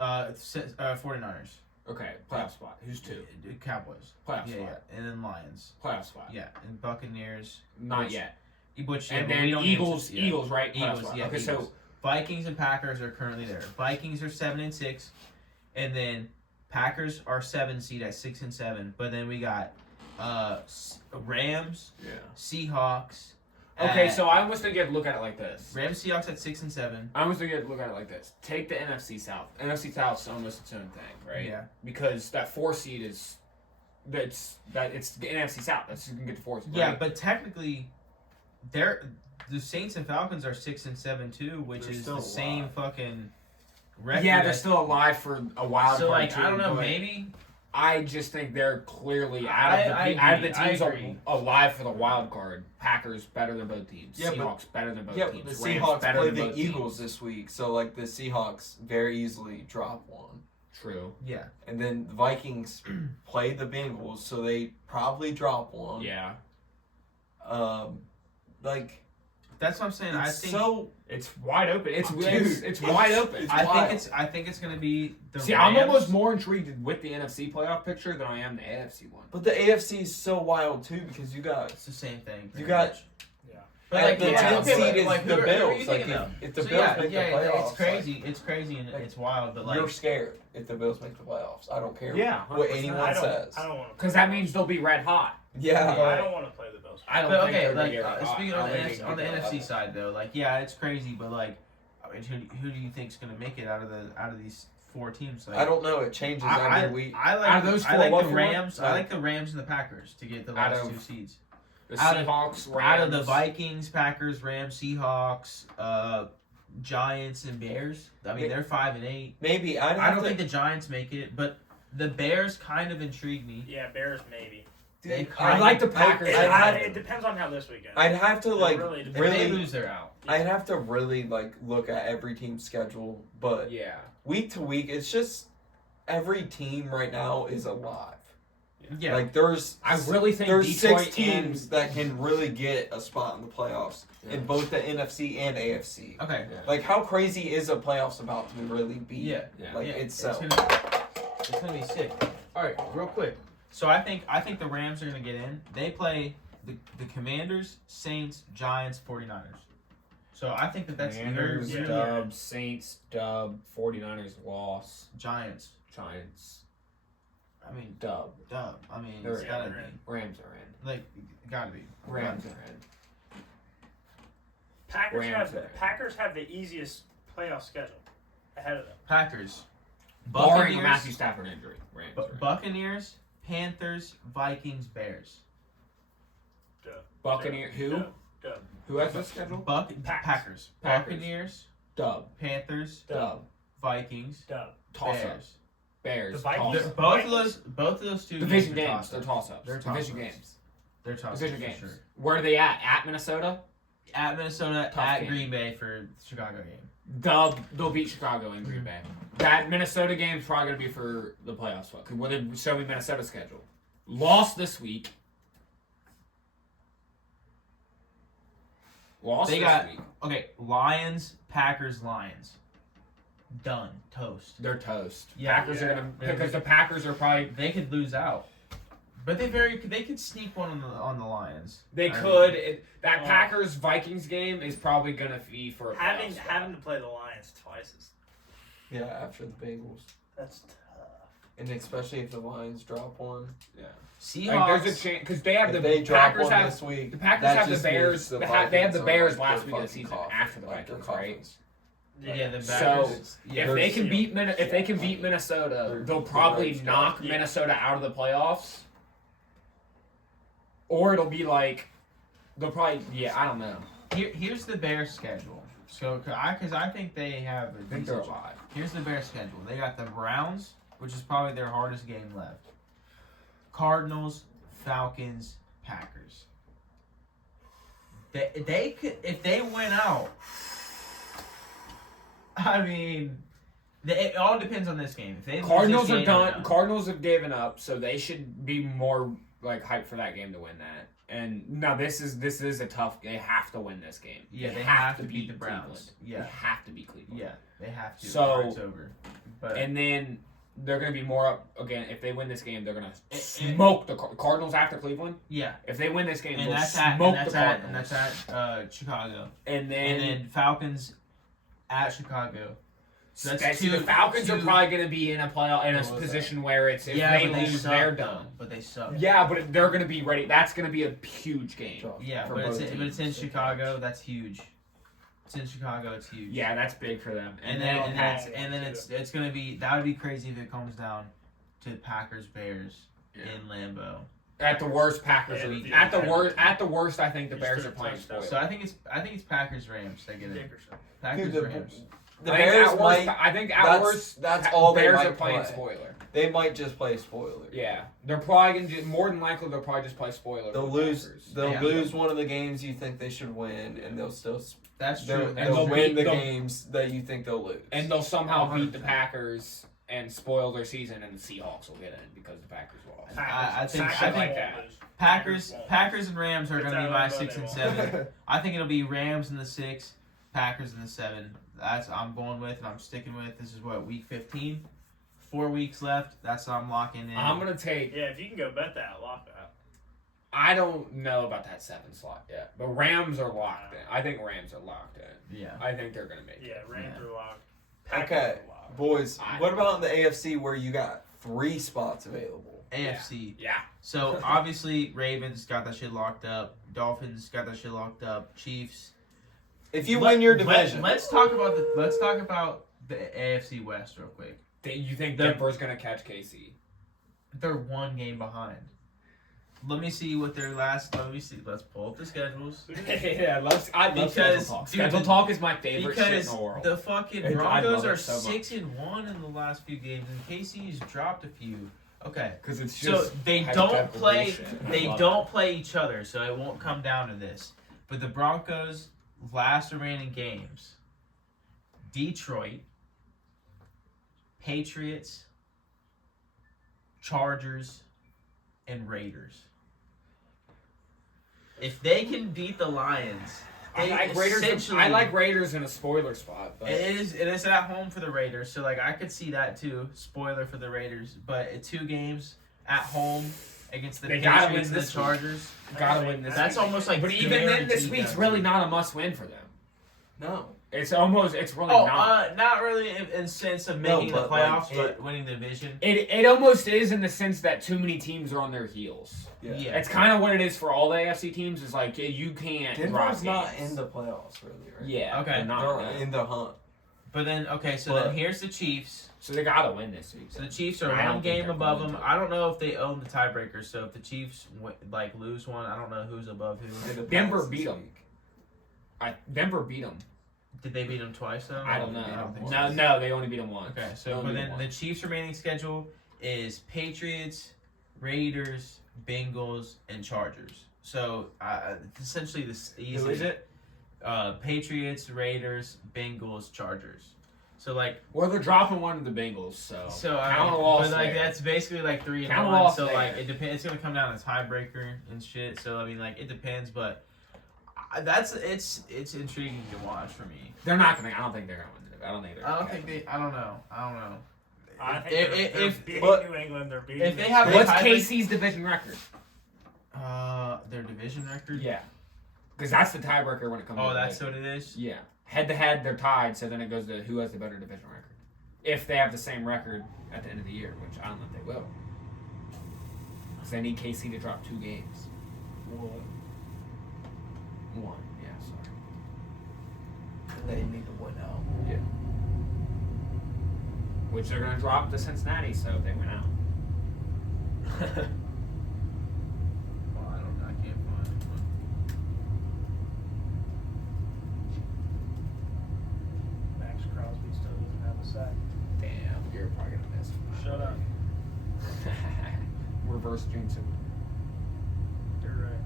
49ers. Okay, playoff spot. Who's two? Cowboys. Playoff Yeah, spot. and then Lions. Playoff spot. Yeah, and Buccaneers. Not Which- yet. Which, And but then we don't Eagles, need to- yeah. Eagles, right? Playoff Eagles, spot. yeah. Okay, Eagles. so Vikings and Packers are currently there. Vikings are 7 and 6, and then Packers are 7 seed at 6 and 7. But then we got Rams, Seahawks, Okay, so I almost think you have to look at it like this. Rams Seahawks at 6 and 7. I almost think you have to look at it like this. Take the NFC South. NFC South's almost its own thing, right? Yeah. Because that 4 seed is it's the NFC South. That's who can get the 4 seed. Yeah, right? but technically, the Saints and Falcons are 6 and 7 too, which They're is still the same alive. fucking record. Yeah, they're still alive for a wild So card. like, too, I don't know, but maybe. I just think they're clearly I out of the agree. teams alive for the wild card. Packers better than both teams. Yeah, Seahawks better than both Yeah, teams. but the Rams Seahawks better play than the both Eagles teams. this week, so like the Seahawks very easily drop one. True. Yeah. And then the Vikings play the Bengals, so they probably drop one. Yeah. Like That's what I'm saying. I it's think. so It's wide open. It's Dude, wide open. I think it's gonna be the See, Rams. I'm almost more intrigued with the NFC playoff picture than I am the AFC one. But the AFC is so wild too because you got It's the same thing. you pretty got much. Yeah. But like the 10th okay, seed is like, the who are you Bills. Like thinking of? if the So Bills yeah, make yeah, the playoffs, it's crazy. It's crazy and like, it's wild. But you're like, scared if the Bills make the playoffs. I don't care Yeah, what 100%. anyone I says. don't want to. Because that means they'll be red hot. Yeah, I don't want to play the Bills. I don't but think okay, they're like gonna get red hot. speaking I on don't the think they NFC, on the can get red NFC hot. side though, like yeah, it's crazy. But like, I mean, who do you think's gonna make it out of these 4 teams? Like, I don't know. It changes every week. I like Out of those I four, like what the four? Rams. I like the Rams and the Packers to get the Out last of- 2 seeds. The Out of- Seahawks, Out of the Rams. Vikings, Packers, Rams, Seahawks, Giants, and Bears. I mean, they're 5 and 8. Maybe I don't think the Giants make it, but the Bears kind of intrigue me. Yeah, Bears maybe. They I like the Packers. It depends on how this weekend. I'd have to like really If depends. they really. lose, they're out. I'd have to really like look at every team's schedule, but Yeah. week to week, it's just every team right now is alive. Yeah, Like there's I really think there's Detroit 6 teams that can really get a spot in the playoffs in both the NFC and AFC. okay. Like how crazy is a playoffs about to really be? Yeah, Like yeah, itself. It's gonna be sick. All right, real quick. So I think the Rams are gonna get in. They play the Commanders, Saints, Giants, 49ers. So I think that's Commanders, really dub, Saints, dub, 49ers, loss, Giants. Giants, I mean, dub. dub. I mean, They're it's in. gotta be. Rams are in. Like, gotta be. Rams are in. Packers have the easiest playoff schedule ahead of them. Packers. Barring a Matthew Stafford injury. Rams are in. Buccaneers, Panthers, Vikings, Bears. Buccaneer. Who? Dub. Who has this schedule? Packers. Packers. Buccaneers, Dub. Panthers, Dub. Vikings, Dub. Toss Bears. ups. Bears. The Vikings- Toss ups. Both of those 2 Division games are games. They're toss-ups. toss ups. They're Division toss-ups. games. They're toss Division for games. sure. Where are they at? At Minnesota? At Minnesota, Tough at game. Green Bay for Chicago game. Dub. They'll beat Chicago and Green Bay. That Minnesota game's probably going to be for the playoffs. Because when they show me Minnesota's schedule. Lost this week. Lost They this got- week. Okay, Lions, Packers, Lions. Done. Toast. They're toast. Yeah, Packers are going to... They're- Because the Packers are probably... They could lose out. But they could sneak one on the Lions. They I mean, could. That Oh. Packers-Vikings game is probably going to be for a Having playoff spot. having to play the Lions twice is Yeah, after the Bengals. that's tough. And especially if the Lions drop one. Seahawks. Like, there's a chance because they have If the they drop Packers one have this week, the Packers that have the just means Bears. the They have the Vikings are Bears like last the week of the fucking season coffin, after the like they're Vikings, right? coffins. Yeah, the So, Packers. If they can beat They're Minnesota, they'll probably Bears, knock yeah. Minnesota out of the playoffs. Or it'll be like they'll probably I don't know. Here's the Bears schedule. So, because I think they have. I think they're alive. Here's the Bears schedule. They got the Browns, which is probably their hardest game left. Cardinals, Falcons, Packers. They could, if they win out. I mean, it all depends on this game. If they lose Cardinals this are game, done. they're done. Cardinals have given up, so they should be more like hyped for that game to win that. And now this is a tough. They have to win this game. Yeah, they have to beat the Browns. Cleveland. Yeah. They have to beat Cleveland. Yeah, they have to. So- or it's over. But And then they're going to be more up again. If they win this game, they're going to And- smoke the Cardinals after Cleveland. yeah, If they win this game, and they'll that's smoke at the Cardinals. and that's at Chicago, And and then Falcons at Chicago. The Falcons are probably going to be in a position where it's if they lose, they're done. But they suck. Yeah, but they're going to be ready. That's going to be a huge game. Yeah, but it's in Chicago. That's huge. It's in Chicago. It's huge. Yeah, that's big for them. And then it's going to be, that would be crazy if it comes down to Packers Bears in Lambeau. At the worst, Packers are at the worst. I think the Bears are playing spoiler. So I think it's Packers Rams that get it. Packers Rams. The Bears might. I think at worst, that's all they Bears might are playing play. spoiler. They might just play spoiler. Yeah, they're probably gonna more than likely they'll probably just play spoiler. They'll lose. They'll lose one of the games you think they should win, and they'll still. That's true. And they'll win the games that you think they'll lose. And they'll somehow beat the Packers and spoil their season, and the Seahawks will get in because the Packers lost. I think that. Packers and Rams are going to be my 6 and 7. I think it'll be Rams in the 6, Packers in the 7. That's I'm going with and I'm sticking with. This is week 15. 4 weeks left. That's what I'm locking in. I'm gonna take. Yeah, if you can go bet that, lock that. I don't know about that 7 slot yet, but Rams are locked in. I think Rams are locked in. Yeah. I think they're gonna make it. Yeah, Rams are locked. Okay, boys. What about in the AFC where you got 3 spots available? AFC. Yeah. So obviously Ravens got that shit locked up. Dolphins got that shit locked up. Chiefs. If you win your division, let's talk about the AFC West real quick. You think Denver's gonna catch KC? They're 1 game behind. Let me see what their last. Let's pull up the schedules. Yeah, I love schedule talk. Schedule talk is my favorite shit in the world. The fucking Broncos are 6-1 in the last few games, and KC's dropped a few. Okay, because it's just so they don't play. Bullshit. They don't play each other, so it won't come down to this. But the Broncos' last remaining games: Detroit, Patriots, Chargers, and Raiders. If they can beat the Lions, I like Raiders in a spoiler spot. But it is at home for the Raiders, so like I could see that too. Spoiler for the Raiders, but 2 games at home against the Patriots and the Chargers. Gotta win this. That's almost like. But even then, this week's really not a must-win for them. No. It's really not. Not really in sense of making the playoffs, but winning the division. It almost is in the sense that too many teams are on their heels. Yeah. It's kind of what it is for all the AFC teams. Is like you can't. Denver's not in the playoffs, really, right? Yeah. Okay. They're in the hunt. But then, then here's the Chiefs. So they gotta win this week. So the Chiefs are 1 game above them. I don't know if they own the tiebreaker. So if the Chiefs lose one, I don't know who's above who. Denver beat them. Denver beat them. Did they beat them twice though? I don't know. No, they only beat them once. Okay, so but then the Chiefs' remaining schedule is Patriots, Raiders, Bengals, and Chargers. So essentially this easy. Who is it? Patriots, Raiders, Bengals, Chargers. So well, they're dropping one of the Bengals. So count a loss. But that's basically 3-1. So it depends. It's gonna come down to tiebreaker and shit. So I mean, it depends, but. It's intriguing to watch for me. They're not gonna. I don't think they're gonna win it. I don't think they're. I don't know. I think they're beating New England. They're beating. If they have what's KC's division record? Their division record. Yeah, because that's the tiebreaker when it comes. Oh, that's what it is. Yeah, head to head, they're tied. So then it goes to who has the better division record. If they have the same record at the end of the year, which I don't know if they will, because they need KC to drop 2 games. One, yeah, sorry. They need to win out. Yeah. Which they're gonna drop to Cincinnati, so if they win out. I can't find it. Max Crosby still doesn't have a sack. Damn, you're probably gonna miss. Shut up. Reverse jinx. You're right.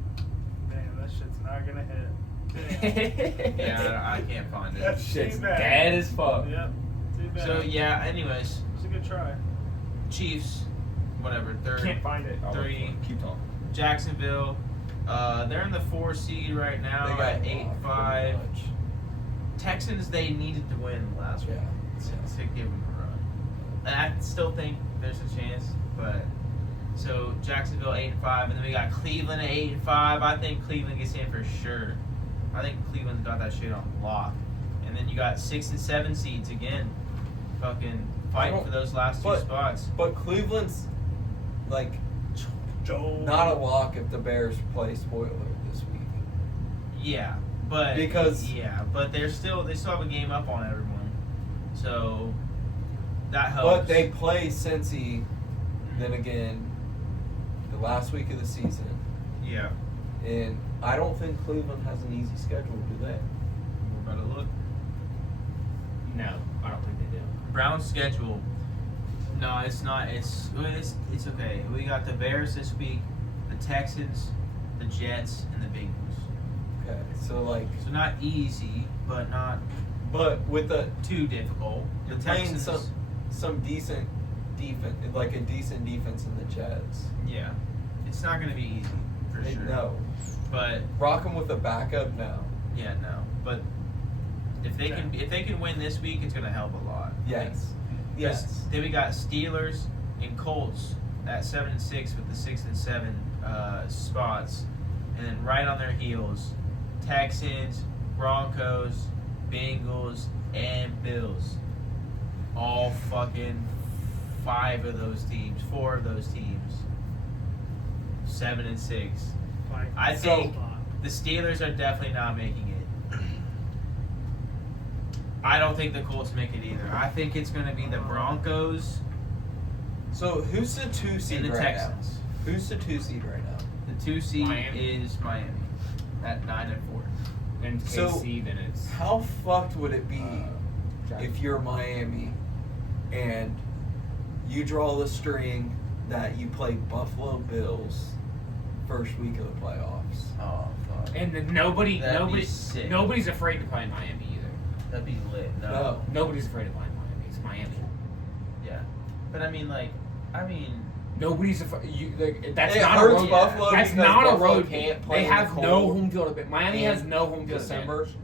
Damn, that shit's not gonna hit. Yeah, I can't find it. That's Shit's too bad. dead as fuck. Yep. Too bad. So yeah, anyways, it's a good try. Chiefs, whatever, 3rd. Can't find it. 3. Keep talking. Jacksonville, they're in the 4 seed right now at 8-5. Texans, they needed to win last week to give them a run. And I still think there's a chance, but so Jacksonville 8-5, and then we got Cleveland at 8-5. I think Cleveland gets in for sure. I think Cleveland's got that shit on lock. And then you got 6 and 7 seeds again. fucking fighting for those last two spots. But Cleveland's like not a lock if the Bears play spoiler this week. Yeah, but they still have a game up on everyone, so that helps. But they play Cincy, then again, the last week of the season. Yeah. And I don't think Cleveland has an easy schedule, do they? We're about to look. No, I don't think they do. Browns schedule. No, it's not. It's okay. We got the Bears this week, the Texans, the Jets, and the Bengals. Okay, so not easy, but not. But with the too difficult. You're playing some decent defense, like a decent defense in the Jets. Yeah, it's not going to be easy for sure. No, but rock them with a backup. No. Yeah, no. But if they can win this week, it's going to help a lot. Yes. Yes. Then we got Steelers and Colts at 7-6 with the 6 and 7 spots, and then right on their heels, Texans, Broncos, Bengals, and Bills. All fucking 4 of those teams, 7 and 6. I think the Steelers are definitely not making it. I don't think the Colts make it either. I think it's going to be the Broncos. So who's the 2 seed and the right Texans. now? Who's the 2 seed right now? The 2 seed Miami. is Miami at 9-4. And KC, then it's how fucked would it be if you're Miami and you draw the string that you play Buffalo Bills first week of the playoffs? Oh fuck! And then nobody's afraid to play Miami either. That'd be lit. No. Nobody's afraid to play Miami. It's Miami. Yeah, but nobody's afraid. That's it not a hurts road. Buffalo That's because not Buffalo a road. Can't play They in the have cold. no home field advantage. Miami has no home field December, advantage.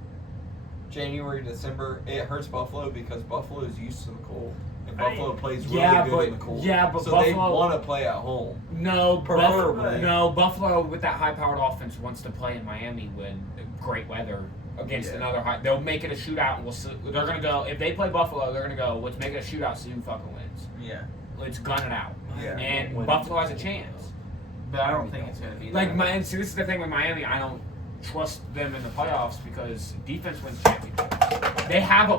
January, December. It hurts Buffalo because Buffalo is used to the cold. And I mean, Buffalo plays really good in the cold. Yeah, but so Buffalo, they want to play at home. No, Preferably. Buffalo with that high-powered offense wants to play in Miami when great weather against another high. They'll make it a shootout, and we'll see. They're gonna go if they play Buffalo. They're gonna go. Let's make it a shootout. See who fucking wins. Yeah. Let's gun it out. Yeah. And Buffalo has a chance. But I don't think it's gonna be Like see, this is the thing with Miami. I don't trust them in the playoffs because defense wins championships. They have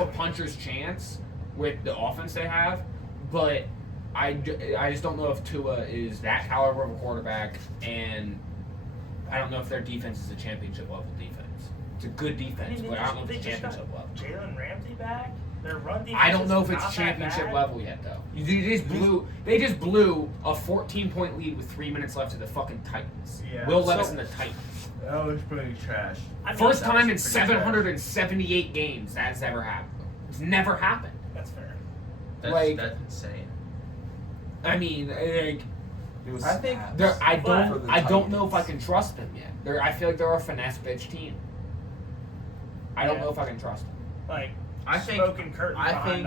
a puncher's chance with the offense they have, but I just don't know if Tua is that caliber of a quarterback, and I don't know if their defense is a championship level defense. It's a good defense, but I don't know if it's championship level. Jalen Ramsey back. Their run defense. I don't know if is it's not championship that bad. level yet, though. They just blew a 14-point lead with 3 minutes left to the fucking Titans. Yeah. Will Levis and the Titans. That was pretty trash. First time in 778 games that's ever happened. It's never happened. That's fair. That's insane. I mean, It was I think snaps. I don't know if I can trust them yet. I feel like they're a finesse bitch team. I don't know if I can trust them. Like I think personally,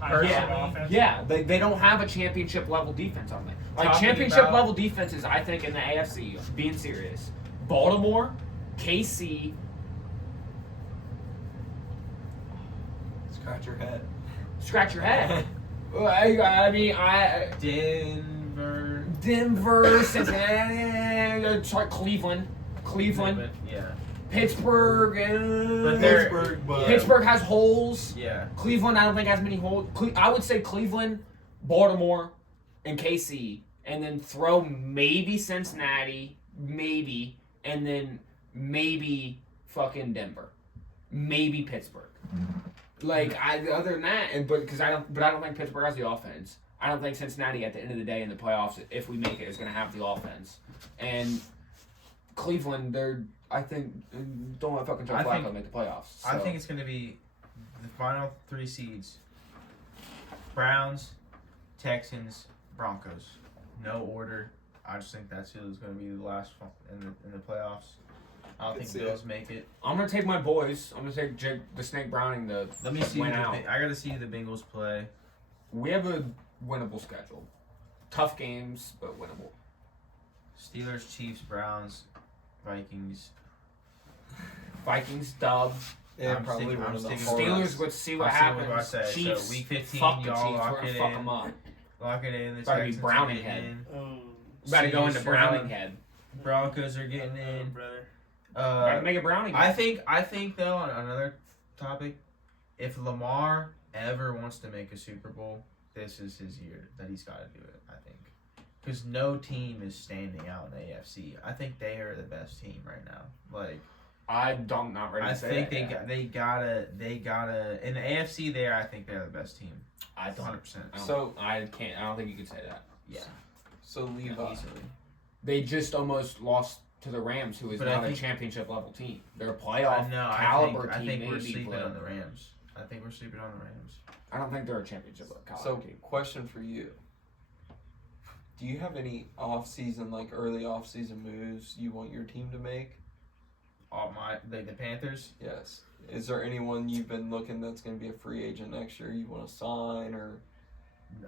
offense. Yeah, they don't have a championship level defense on them. Like Talking championship about- level defenses, I think in the AFC, being serious, Baltimore, KC. Scratch your head. Scratch your head. I mean, Denver, Cincinnati, sorry, Cleveland, Yeah. Pittsburgh, But Pittsburgh has holes. Yeah. Cleveland, I don't think has many holes. I would say Cleveland, Baltimore, and KC, and then throw maybe Cincinnati, maybe, and then maybe fucking Denver, maybe Pittsburgh. Like other than that, but I don't think Pittsburgh has the offense. I don't think Cincinnati at the end of the day in the playoffs, if we make it, is going to have the offense. And Cleveland, I think don't let fucking Joe Flacco make the playoffs. So. I think it's going to be the final 3 seeds: Browns, Texans, Broncos. No order. I just think that's who's going to be the last one in the playoffs. I don't think Bills make it. I'm gonna take my boys. I'm gonna take Jake, the Snake Browning. Let me see. Win out. I got to see the Bengals play. We have a winnable schedule. Tough games, but winnable. Steelers, Chiefs, Browns, Vikings. Vikings dub. Yeah, I'm probably sticking- one I'm of the sticking- Steelers would see what I'm seeing what I happens. say. Chiefs, So week 15, fuck the y'all Chiefs. lock We're gonna it fuck in. them up. Lock it in. The About to be Texans are Browning getting head. in. Oh, About to go into Chiefs, Browning head. Broncos are getting in. brother. About to make a Browning I head. think though, on another topic, if Lamar ever wants to make a Super Bowl, this is his year that he's got to do it. I think because no team is standing out in the AFC. I think they are the best team right now. Like I'm not ready to I say think that they gotta in the AFC there. I think they're the best team. I don't. 100%. So I don't think you can say that. Yeah. So Levi, Easily. They just almost lost to the Rams, who is But I not a think- championship level team. They're a playoff No, caliber I team, think we're maybe, sleeping but on the Rams. I think we're sleeping on the Rams. I don't think they're a championship caliber so team. question for you: do you have any early off-season moves you want your team to make? The Panthers. Yes. Is there anyone you've been looking that's going to be a free agent next year you want to sign or?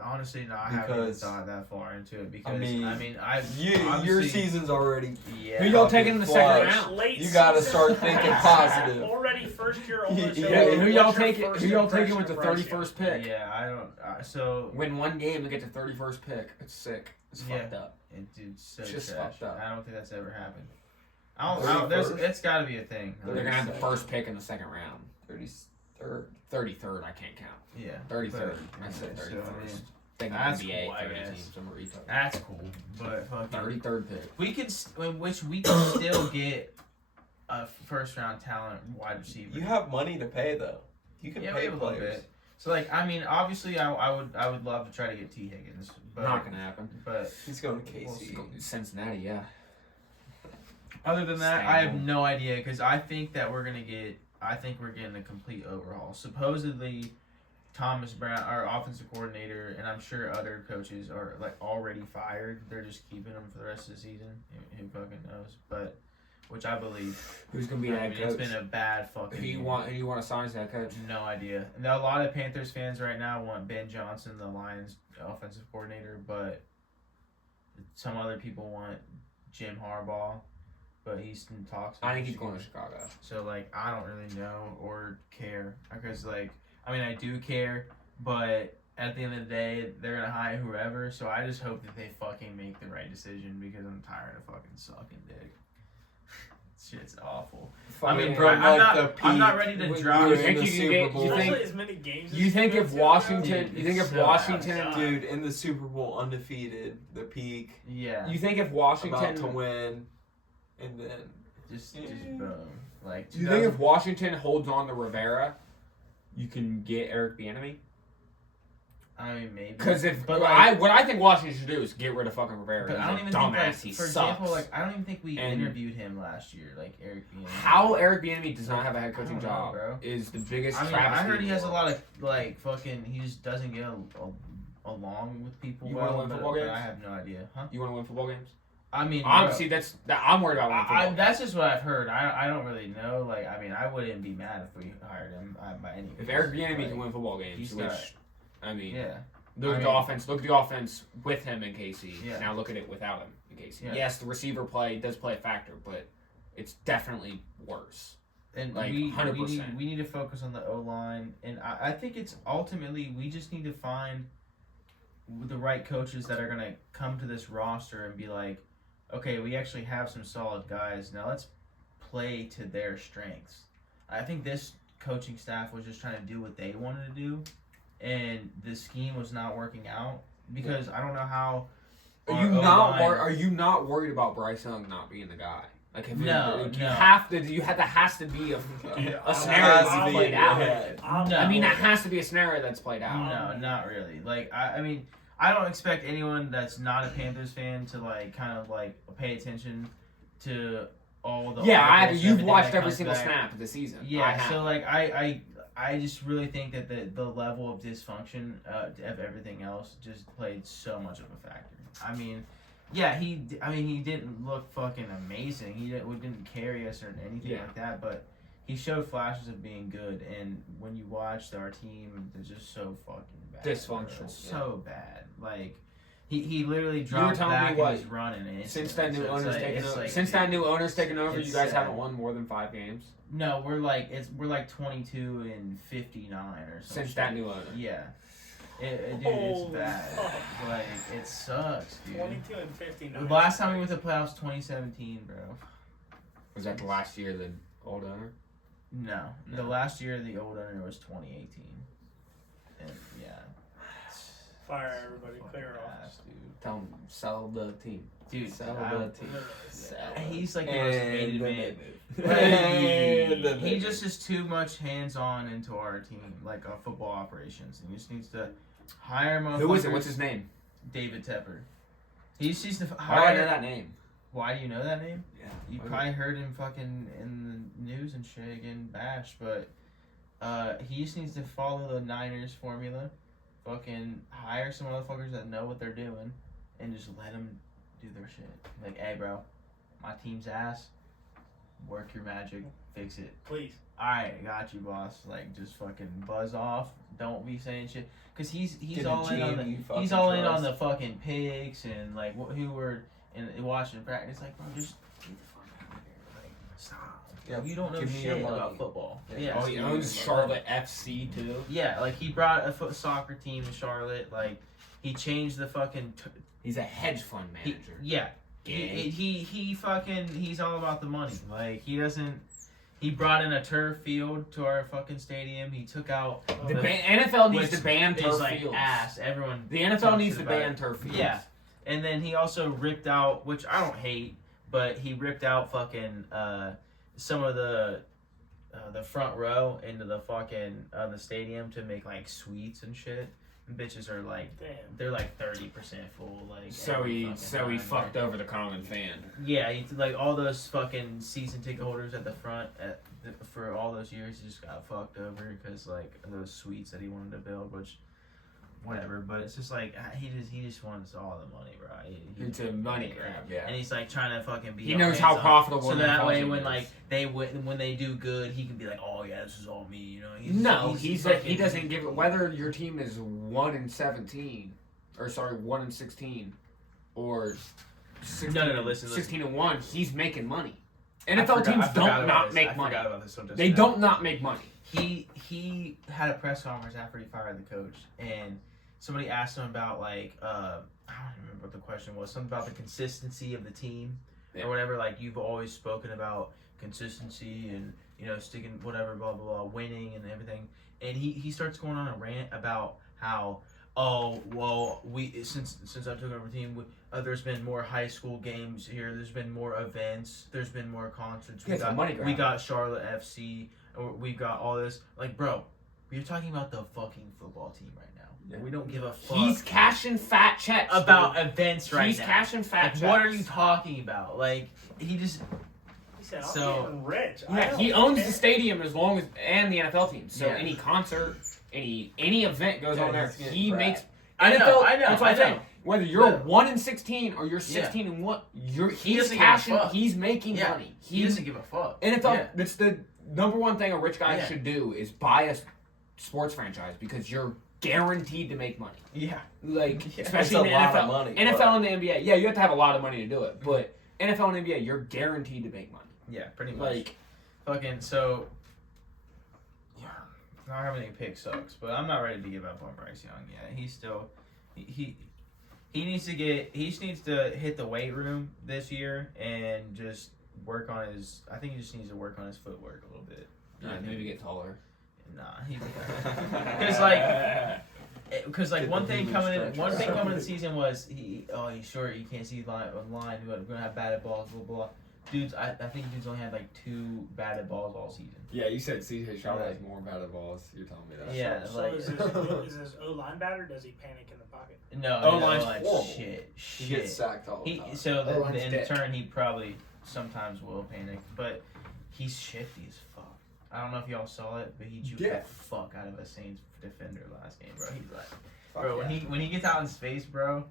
Honestly, no, I haven't even Because- thought that far into it because Your obviously- season's already. Yeah. Who y'all taking in the second Flush. round? Late You gotta season. start thinking positive. Already first year owner. So Yeah, Who y'all what's your taking? first Who y'all impression taking with the of Bryce Young? 31st pick? Yeah, I don't. So Win one game and get the 31st pick. It's sick. It's Yeah. fucked up. Dude, so It's just trash. fucked up. I don't think that's ever happened. I don't. It's got to be a thing. They're gonna have the first pick in the second round. 33rd. 33rd, I can't count. Yeah. 33rd. But- I said so, 31st. Think that's NBA, cool, I 30 guess. teams. I'm a retard. That's cool, but fucking 33rd pick. we can still get a first round talent wide receiver. You have money to pay though. You can Yeah, we pay have a little players. bit. So obviously I would love to try to get T Higgins, but Not gonna happen. but He's going to KC. Cincinnati, yeah. other than that, Same I have old. no idea because I think we're getting a complete overhaul. Supposedly, Thomas Brown, our offensive coordinator, and I'm sure other coaches are already fired. They're just keeping him for the rest of the season. Who fucking knows? But which I believe. Who's gonna be the head It's coach? been a bad fucking. Who you year. want? Who you want to sign as head coach? No idea. Now, a lot of Panthers fans right now want Ben Johnson, the Lions offensive coordinator, but some other people want Jim Harbaugh, but he's in talks. I think he's Michigan. going to Chicago. So I don't really know or care because I do care, but at the end of the day, they're gonna hire whoever. So I just hope that they fucking make the right decision because I'm tired of fucking sucking dick. Shit's awful. Fucking- I mean, from, I'm not ready to when drop. we were You think in the you can Super get- Bowl. you think- Especially as many games. You think if Washington? Dude, You think it's if so Washington? bad. Dude, in the Super Bowl, undefeated, the peak, Yeah. You think if about Washington? to win, and then Just boom. Do you think if Washington holds on to Rivera, you can get Eric Bieniemy? I mean, maybe. Because if but what I think Washington should do is get rid of fucking Rivera. but He's I don't a even dumbass. think, He for sucks. example, I don't even think we And- interviewed him last year, Eric Bieniemy. How Eric Bieniemy does not have a head I coaching don't know, job bro. is the biggest. I mean, travesty I heard he in the has a world. lot of fucking. He just doesn't get along with people. You wanna well, win but- football but games? I have no idea, huh? You want to win football games? I mean, Honestly, I'm worried about winning football games. that's just what I've heard. I don't really know. I wouldn't be mad if we hired him by any means. If Eric Bieniemy Like, can win football games, he's which got- I mean, yeah. look I at the mean- offense. Look at the offense with him in KC. Yeah. Now look at it without him in KC. Yeah. Yes, the receiver play does play a factor, but it's definitely worse. And Like, we 100%. need to focus on the O line, and I think it's ultimately we just need to find the right coaches that are gonna come to this roster and be like, okay, we actually have some solid guys. Now let's play to their strengths. I think this coaching staff was just trying to do what they wanted to do, and the scheme was not working out because I don't know how. Are you our not O-line- are you not worried about Bryce Young not being the guy? Like if No, you no. have to. That has to be a Has scenario to that's be played in out. your head. No. I mean, that has to be a scenario that's played out. No, not really. I mean, I don't expect anyone that's not a Panthers fan to pay attention to all the. Yeah, articles and you've everything watched that every comes single back. snap of the season. I Yeah, have. so I just really think that the level of dysfunction of everything else just played so much of a factor. I mean, yeah, he didn't look fucking amazing. He didn't carry us or anything Yeah. like that, but he showed flashes of being good. And when you watched our team, they're just so fucking bad. Dysfunctional, It's so bad. He literally dropped back and he's running. And since that new owner's taken over, that new owner's taken over, you guys haven't won more than 5 games. No, we're like 22-59 or something. Since that new owner. Yeah. Dude, it's bad. Like, it sucks, dude. 22-59. The last time we went to playoffs, 2017, bro. Was that the last year of the old owner? No. The last year of the old owner was 2018. And, yeah. Fire everybody, clear off. Dude. Tell him, sell the team. Dude, sell the team. He's like the most hated man. He just is too much hands-on into our team, like our football operations. And he just needs to hire motherfuckers. Who is it? What's his name? David Tepper. He just needs to hire. Why do I know that name? Why do you know that name? Yeah. You probably heard him fucking in the news and shit getting bashed, but he just needs to follow the Niners formula. Fucking hire some motherfuckers that know what they're doing and just let them do their shit. Like, hey, bro, my team's ass. Work your magic. Fix it. Please. Alright, got you, boss. Like, just fucking buzz off. Don't be saying shit. Because he's all in on the fucking picks and, like, who were in watching practice. Like, bro, just get the fuck out of here. Like, stop. Yeah, you don't know shit about football. Yeah. Oh, he owns Charlotte FC, too? Yeah, like, he brought a soccer team to Charlotte. Like, he changed the fucking... He's a hedge fund manager. He's all about the money. Like, he brought in a turf field to our fucking stadium. He took out the NFL needs to ban turf fields. Ass. Everyone. The NFL needs to ban turf fields. Yeah, and then he also ripped out, which I don't hate, but he ripped out fucking some of the front row into the fucking the stadium to make like suites and shit. Bitches are like, damn, they're like 30% full. Like, so he fucked over the common fan. Yeah, like all those fucking season ticket holders at the front for all those years, he just got fucked over because like those suites that he wanted to build, which whatever. But it's just like he just wants all the money, bro. It's a money grab, yeah. And he's like trying to fucking be. He knows how profitable. So that way, when like when they do good, he can be like, oh yeah, this is all me, you know. He doesn't give it. Whether your team is 1-17, or sorry, 1-16, or 16-1, he's making money. NFL teams don't not make money. They don't not make money. He had a press conference after he fired the coach, and somebody asked him about like I don't remember what the question was. Something about the consistency of the team or whatever. Like, you've always spoken about consistency and sticking whatever, blah blah blah, winning and everything. And he starts going on a rant about how we since I took over the team, there's been more high school games here. There's been more events. There's been more concerts. We got Charlotte FC. Or we've got all this. Like, bro, we're talking about the fucking football team right now. Yeah. We don't give a fuck. He's cashing fat checks about events right now. He's cashing fat checks. What are you talking about? Like, he said, I'm getting rich. Yeah, he owns the stadium and the NFL team. So any concert, any event goes on there, he makes. I know. That's what I'm saying. Whether you're 1-16 or you're 16-1, he's cashing. He's making money. He doesn't give a fuck. NFL. That's the number one thing a rich guy should do is buy a sports franchise because you're guaranteed to make money. Yeah. Like, especially in the NFL. Money, NFL and the NBA. Yeah, you have to have a lot of money to do it. But NFL and NBA, you're guaranteed to make money. Yeah, pretty much. Like, fucking, so, yeah, not having any pick sucks, but I'm not ready to give up on Bryce Young yet. He's still, he needs to hit the weight room this year and just work on I think he just needs to work on his footwork a little bit. Maybe get taller. Nah, because one thing coming in the season was he's short, you can't see line. We're gonna have batted balls, blah blah. Dudes, I think dudes only had like 2 batted balls all season. Yeah, you said CJ Stroud has more batted balls. You're telling me that. Yeah, is his O-line bad, or does he panic in the pocket? No, O-line's horrible. Shit. He gets sacked all the time. So in turn, he probably sometimes will panic, but he's shifty as fuck. I don't know if y'all saw it, but he juked the fuck out of a Saints defender last game, bro. He's like, when he gets out in space, bro,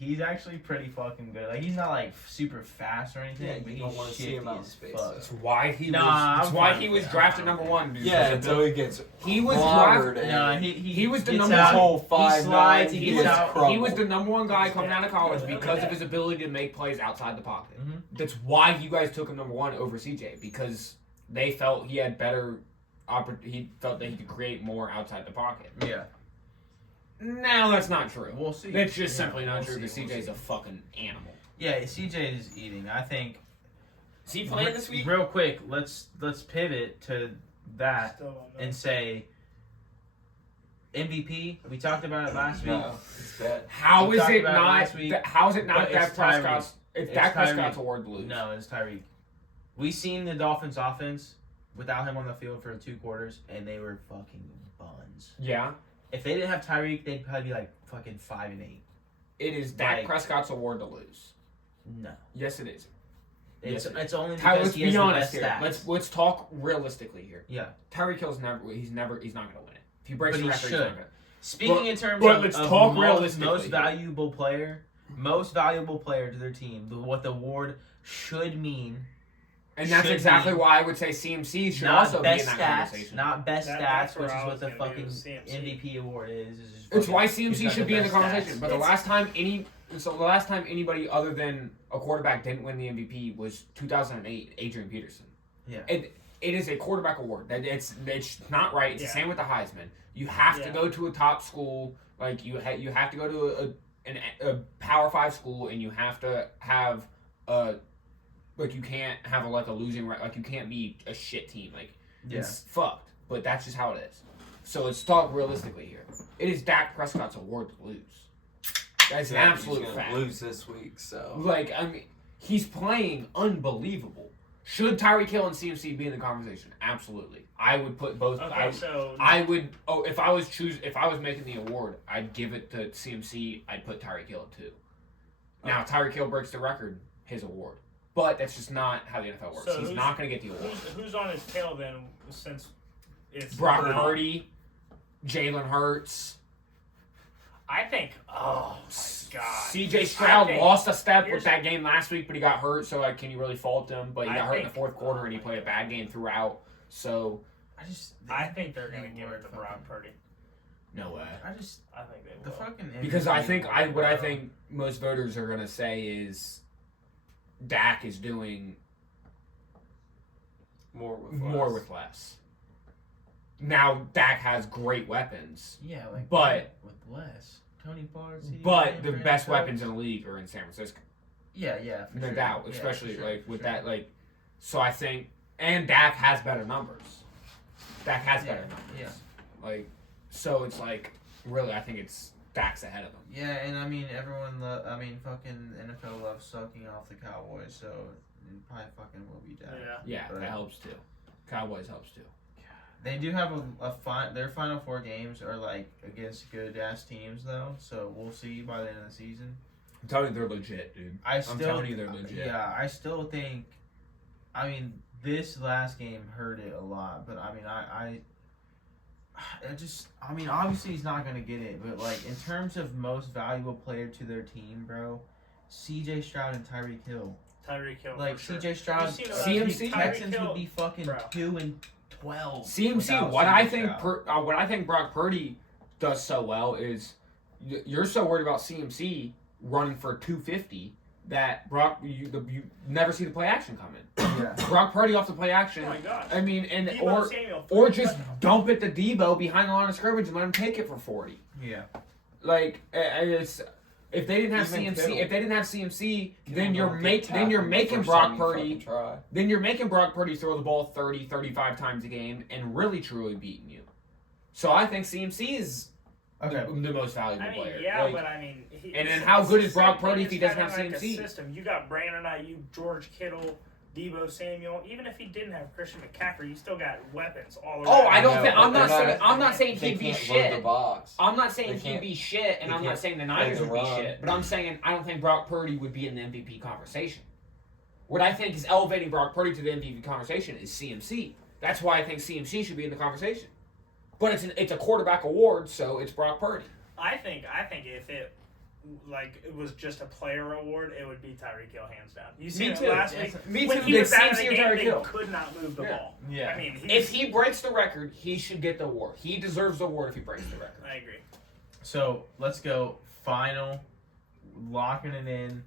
He's actually pretty fucking good. Like he's not like super fast or anything. Yeah, but you don't he's want to see him out in shifty space. as fuck. That's why he Nah, was. That's I'm why fine he with was that. drafted I'm number fine. one. Dude. Yeah, Because until he gets he was clobbered drafted. and He was the gets number out, whole he slides, he He gets was, out. he was the number one guy coming out of college because of his ability to make plays outside the pocket. Mhm. That's why you guys took him number one over CJ, because they felt he had better. He felt that he could create more outside the pocket. Yeah. Now that's not true. We'll see. That's just simply not we'll true because see, we'll CJ's see. a fucking animal. Yeah, CJ is eating. I think. Is he playing this week? Real quick, let's pivot to that Still don't know. and say MVP. We talked about it last week. No, it's dead. How We is talked it about it not? last week, How is it but not Dak it's Prescott's? It's Dak Tyreek. Prescott's award to lose. No, it's Tyreek. We seen the Dolphins' offense without him on the field for 2 quarters, and they were fucking buns. Yeah, If they didn't have Tyreek, they'd probably be like fucking 5-8. it is Dak Like- Prescott's award to lose. No, Yes, it is. it's Yes, it's only Ty, because let's he has be the honest best here. stats. Let's talk realistically here. Yeah. Tyreek Hill's he's not going to win it. If he breaks But the he record, he's should. not going to. Speaking in terms but of, let's of talk most realistically. valuable player to their team, what the award should mean. And that's Should exactly be. why I would say CMC should Not also be in best that stats, conversation. not best That's stats, where which is I what was the gonna be fucking with CMC. MVP award is just It's fucking- why he's CMC got should be in the best conversation. stats. But the last time anybody other than a quarterback didn't win the MVP was 2008, Adrian Peterson. Yeah. It is a quarterback award. It's not right. It's the same with the Heisman. You have to go to a top school. Like you have to go to a Power 5 school, and you have to have like you can't have a losing like you can't be a shit team. Like it's fucked. But that's just how it is. So let's talk realistically here. It is Dak Prescott's award to lose. That's an absolute he's gonna fact. lose this week, so Like, I mean, he's playing unbelievable. Should Tyreek Hill and CMC be in the conversation? Absolutely. I would put both. Okay, so I would. Oh, if I was making the award, I'd give it to CMC. I'd put Tyreek Hill at 2. Now, Tyreek Hill breaks the record, his award. But that's just not how the NFL works. So He's not going to get the award. who's on his tail then? Since it's Brock Purdy, Jalen Hurts. I think. Oh my god. CJ Stroud lost a step with here's- that game last week, but he got hurt. So can you really fault him? But he got hurt in the fourth quarter, and he played a bad game throughout. So I think they're gonna give it to Brock Purdy. no way. I think they the will. fucking Because MVP I think award, what I bro. think most voters are gonna say is Dak is doing more with less. Now Dak has great weapons, Yeah, like but- with less Tony Pollard, CeeDee but Lamb, the Brandon best Cooks. weepons in the league are in San Francisco. Yeah, for No sure. doubt, Yeah, especially for sure, like for with sure. that like. So I think, and Dak has better numbers. Dak has better numbers. Yeah. Like, so it's like really, I think it's Dak's ahead of him. Yeah, and I mean fucking NFL loves sucking off the Cowboys, so it probably fucking will be Dak. Yeah. Yeah, But that helps too. Cowboys helps too. They do have their final 4 games are like against good ass teams though, so we'll see by the end of the season. I'm telling you, they're legit, dude. I'm telling you, they're legit. Yeah, I still think. I mean, this last game hurt it a lot, but I mean, I just, I mean, obviously he's not gonna get it, but like in terms of most valuable player to their team, bro, C.J. Stroud and Tyreek Hill. Tyreek Hill. Like for sure. C.J. Stroud, You seen the the CMC? Texans Tyreek would be fucking bro. 2-12. CMC. without What I C.J. think, Stroud. what I think Brock Purdy does so well is you're so worried about CMC running for 250 that Brock you never see the play action coming. Yeah. Brock Purdy off the play action. Oh my gosh. I mean, and Deebo Samuel, or just touchdown. dump it to Debo behind the line of scrimmage and let him take it for 40. Yeah. Like it's if they didn't have Even CMC, Kittle. if they didn't have CMC, then Kittle you're don't making get then you're tackled the making first Brock time you Purdy. fucking try. Then you're making Brock Purdy throw the ball 30, 35 times a game and really truly beating you. So I think CMC is Okay. the most valuable I mean, player. yeah, Like, but I mean, and then how good is Brock same thing Purdy if as he doesn't kinda have like a CMC? system. You got Brandon Ayuk, George Kittle, Deebo Samuel. Even if he didn't have Christian McCaffrey, you still got weapons all around. Oh, I don't No, think but I'm not they're saying not- I'm not saying They he'd be can't load the shit. box. I'm not They saying he'd can't- be shit, and they I'm not can't saying the play Niners the would be run. shit. But I'm saying I don't think Brock Purdy would be in the MVP conversation. What I think is elevating Brock Purdy to the MVP conversation is CMC. That's why I think CMC should be in the conversation. But it's a quarterback award, so it's Brock Purdy. I think if it like it was just a player award, it would be Tyreek Hill hands down. You Me see it too. last week. Me When too. he The was out of the same game, Tyreek they Hill. could not move the ball. Yeah. I mean, If he breaks the record, he should get the award. He deserves the award if he breaks the record. I agree. So let's go final, locking it in,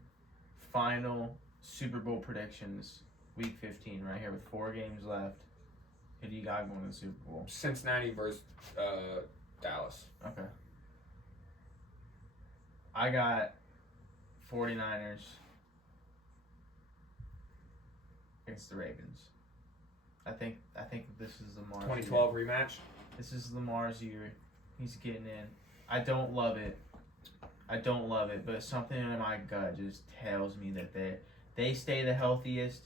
final Super Bowl predictions, Week 15 right here with 4 games left. Who do you got going to the Super Bowl? Cincinnati versus Dallas. Okay. I got 49ers against the Ravens. I think this is Lamar's 2012 rematch. year. This is Lamar's year. He's getting in. I don't love it, but something in my gut just tells me that they stay the healthiest.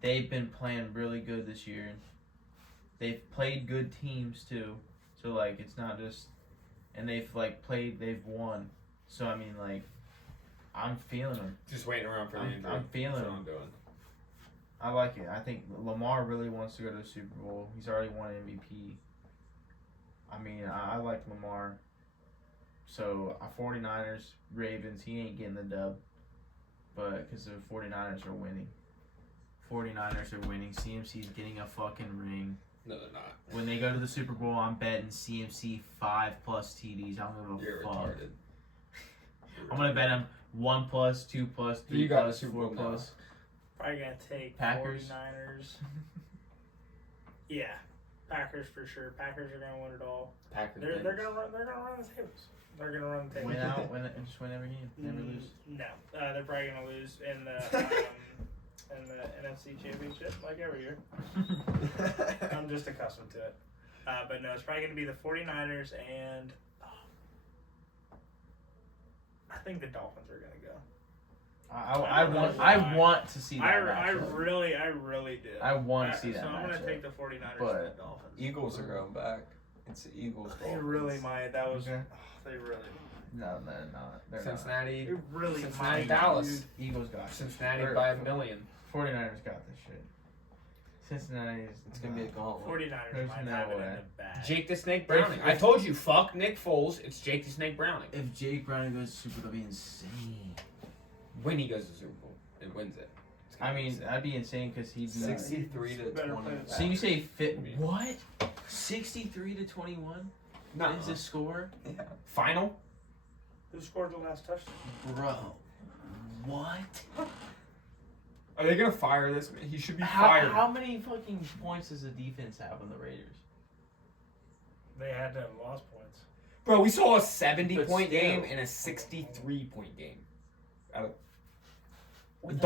They've been playing really good this year. They've played good teams too. So like it's not just and they've won. So I mean like I'm feeling them. Just waiting around for the injury. I'm feeling That's what them. I'm doing. I like it. I think Lamar really wants to go to the Super Bowl. He's already won MVP. I mean, I like Lamar. So, 49ers, Ravens, he ain't getting the dub. But, because the 49ers are winning. 49ers are winning. CMC's getting a fucking ring. No, they're not. When they go to the Super Bowl, I'm betting CMC 5+ TDs. I don't give a You're fuck. retarded. I'm going to bet him 1+, 2+, 3+, You got the 4+. Super Bowl now. Probably gonna take Packers? 49ers. Yeah, Packers for sure. Packers are gonna win it all. Packers. They're gonna run the tables. They're gonna run the tables. Win out, just win every game. Never lose. No, they're probably gonna lose in the NFC Championship like every year. I'm just accustomed to it. But no, it's probably gonna be the 49ers and I think the Dolphins are gonna go. I want to see that I matchup. really do. I want to see that So I'm gonna matchup. take the 49ers But and the Dolphins. Eagles are going back. It's the Eagles. They Dolphins. really might. That was. Okay. They really. No, they're not. They're Cincinnati. They really Cincinnati, might. Dallas. dude. Eagles got this. Cincinnati Or- by 1 million. 49ers got this shit. Cincinnati is. It's gonna be a gauntlet. 49ers There's might no have it way. in the bag. Jake the Snake Browning. If- I told you, fuck Nick Foles. It's Jake the Snake Browning. If Jake Browning goes to Super Bowl, that'd be insane. When he goes to the Super Bowl and wins it. It's gonna I be mean, insane. that'd be insane because he'd be. 63 to Better 20. play So you say what? 63 to 21 No. is the score, Yeah. Final? Who scored the last touchdown? bro? What? Are they gonna fire this man? He should be fired. How many fucking points does the defense have on the Raiders? They had to have lost points. Bro, we saw a 70-point still. game and a 63-point game. The With Dolphins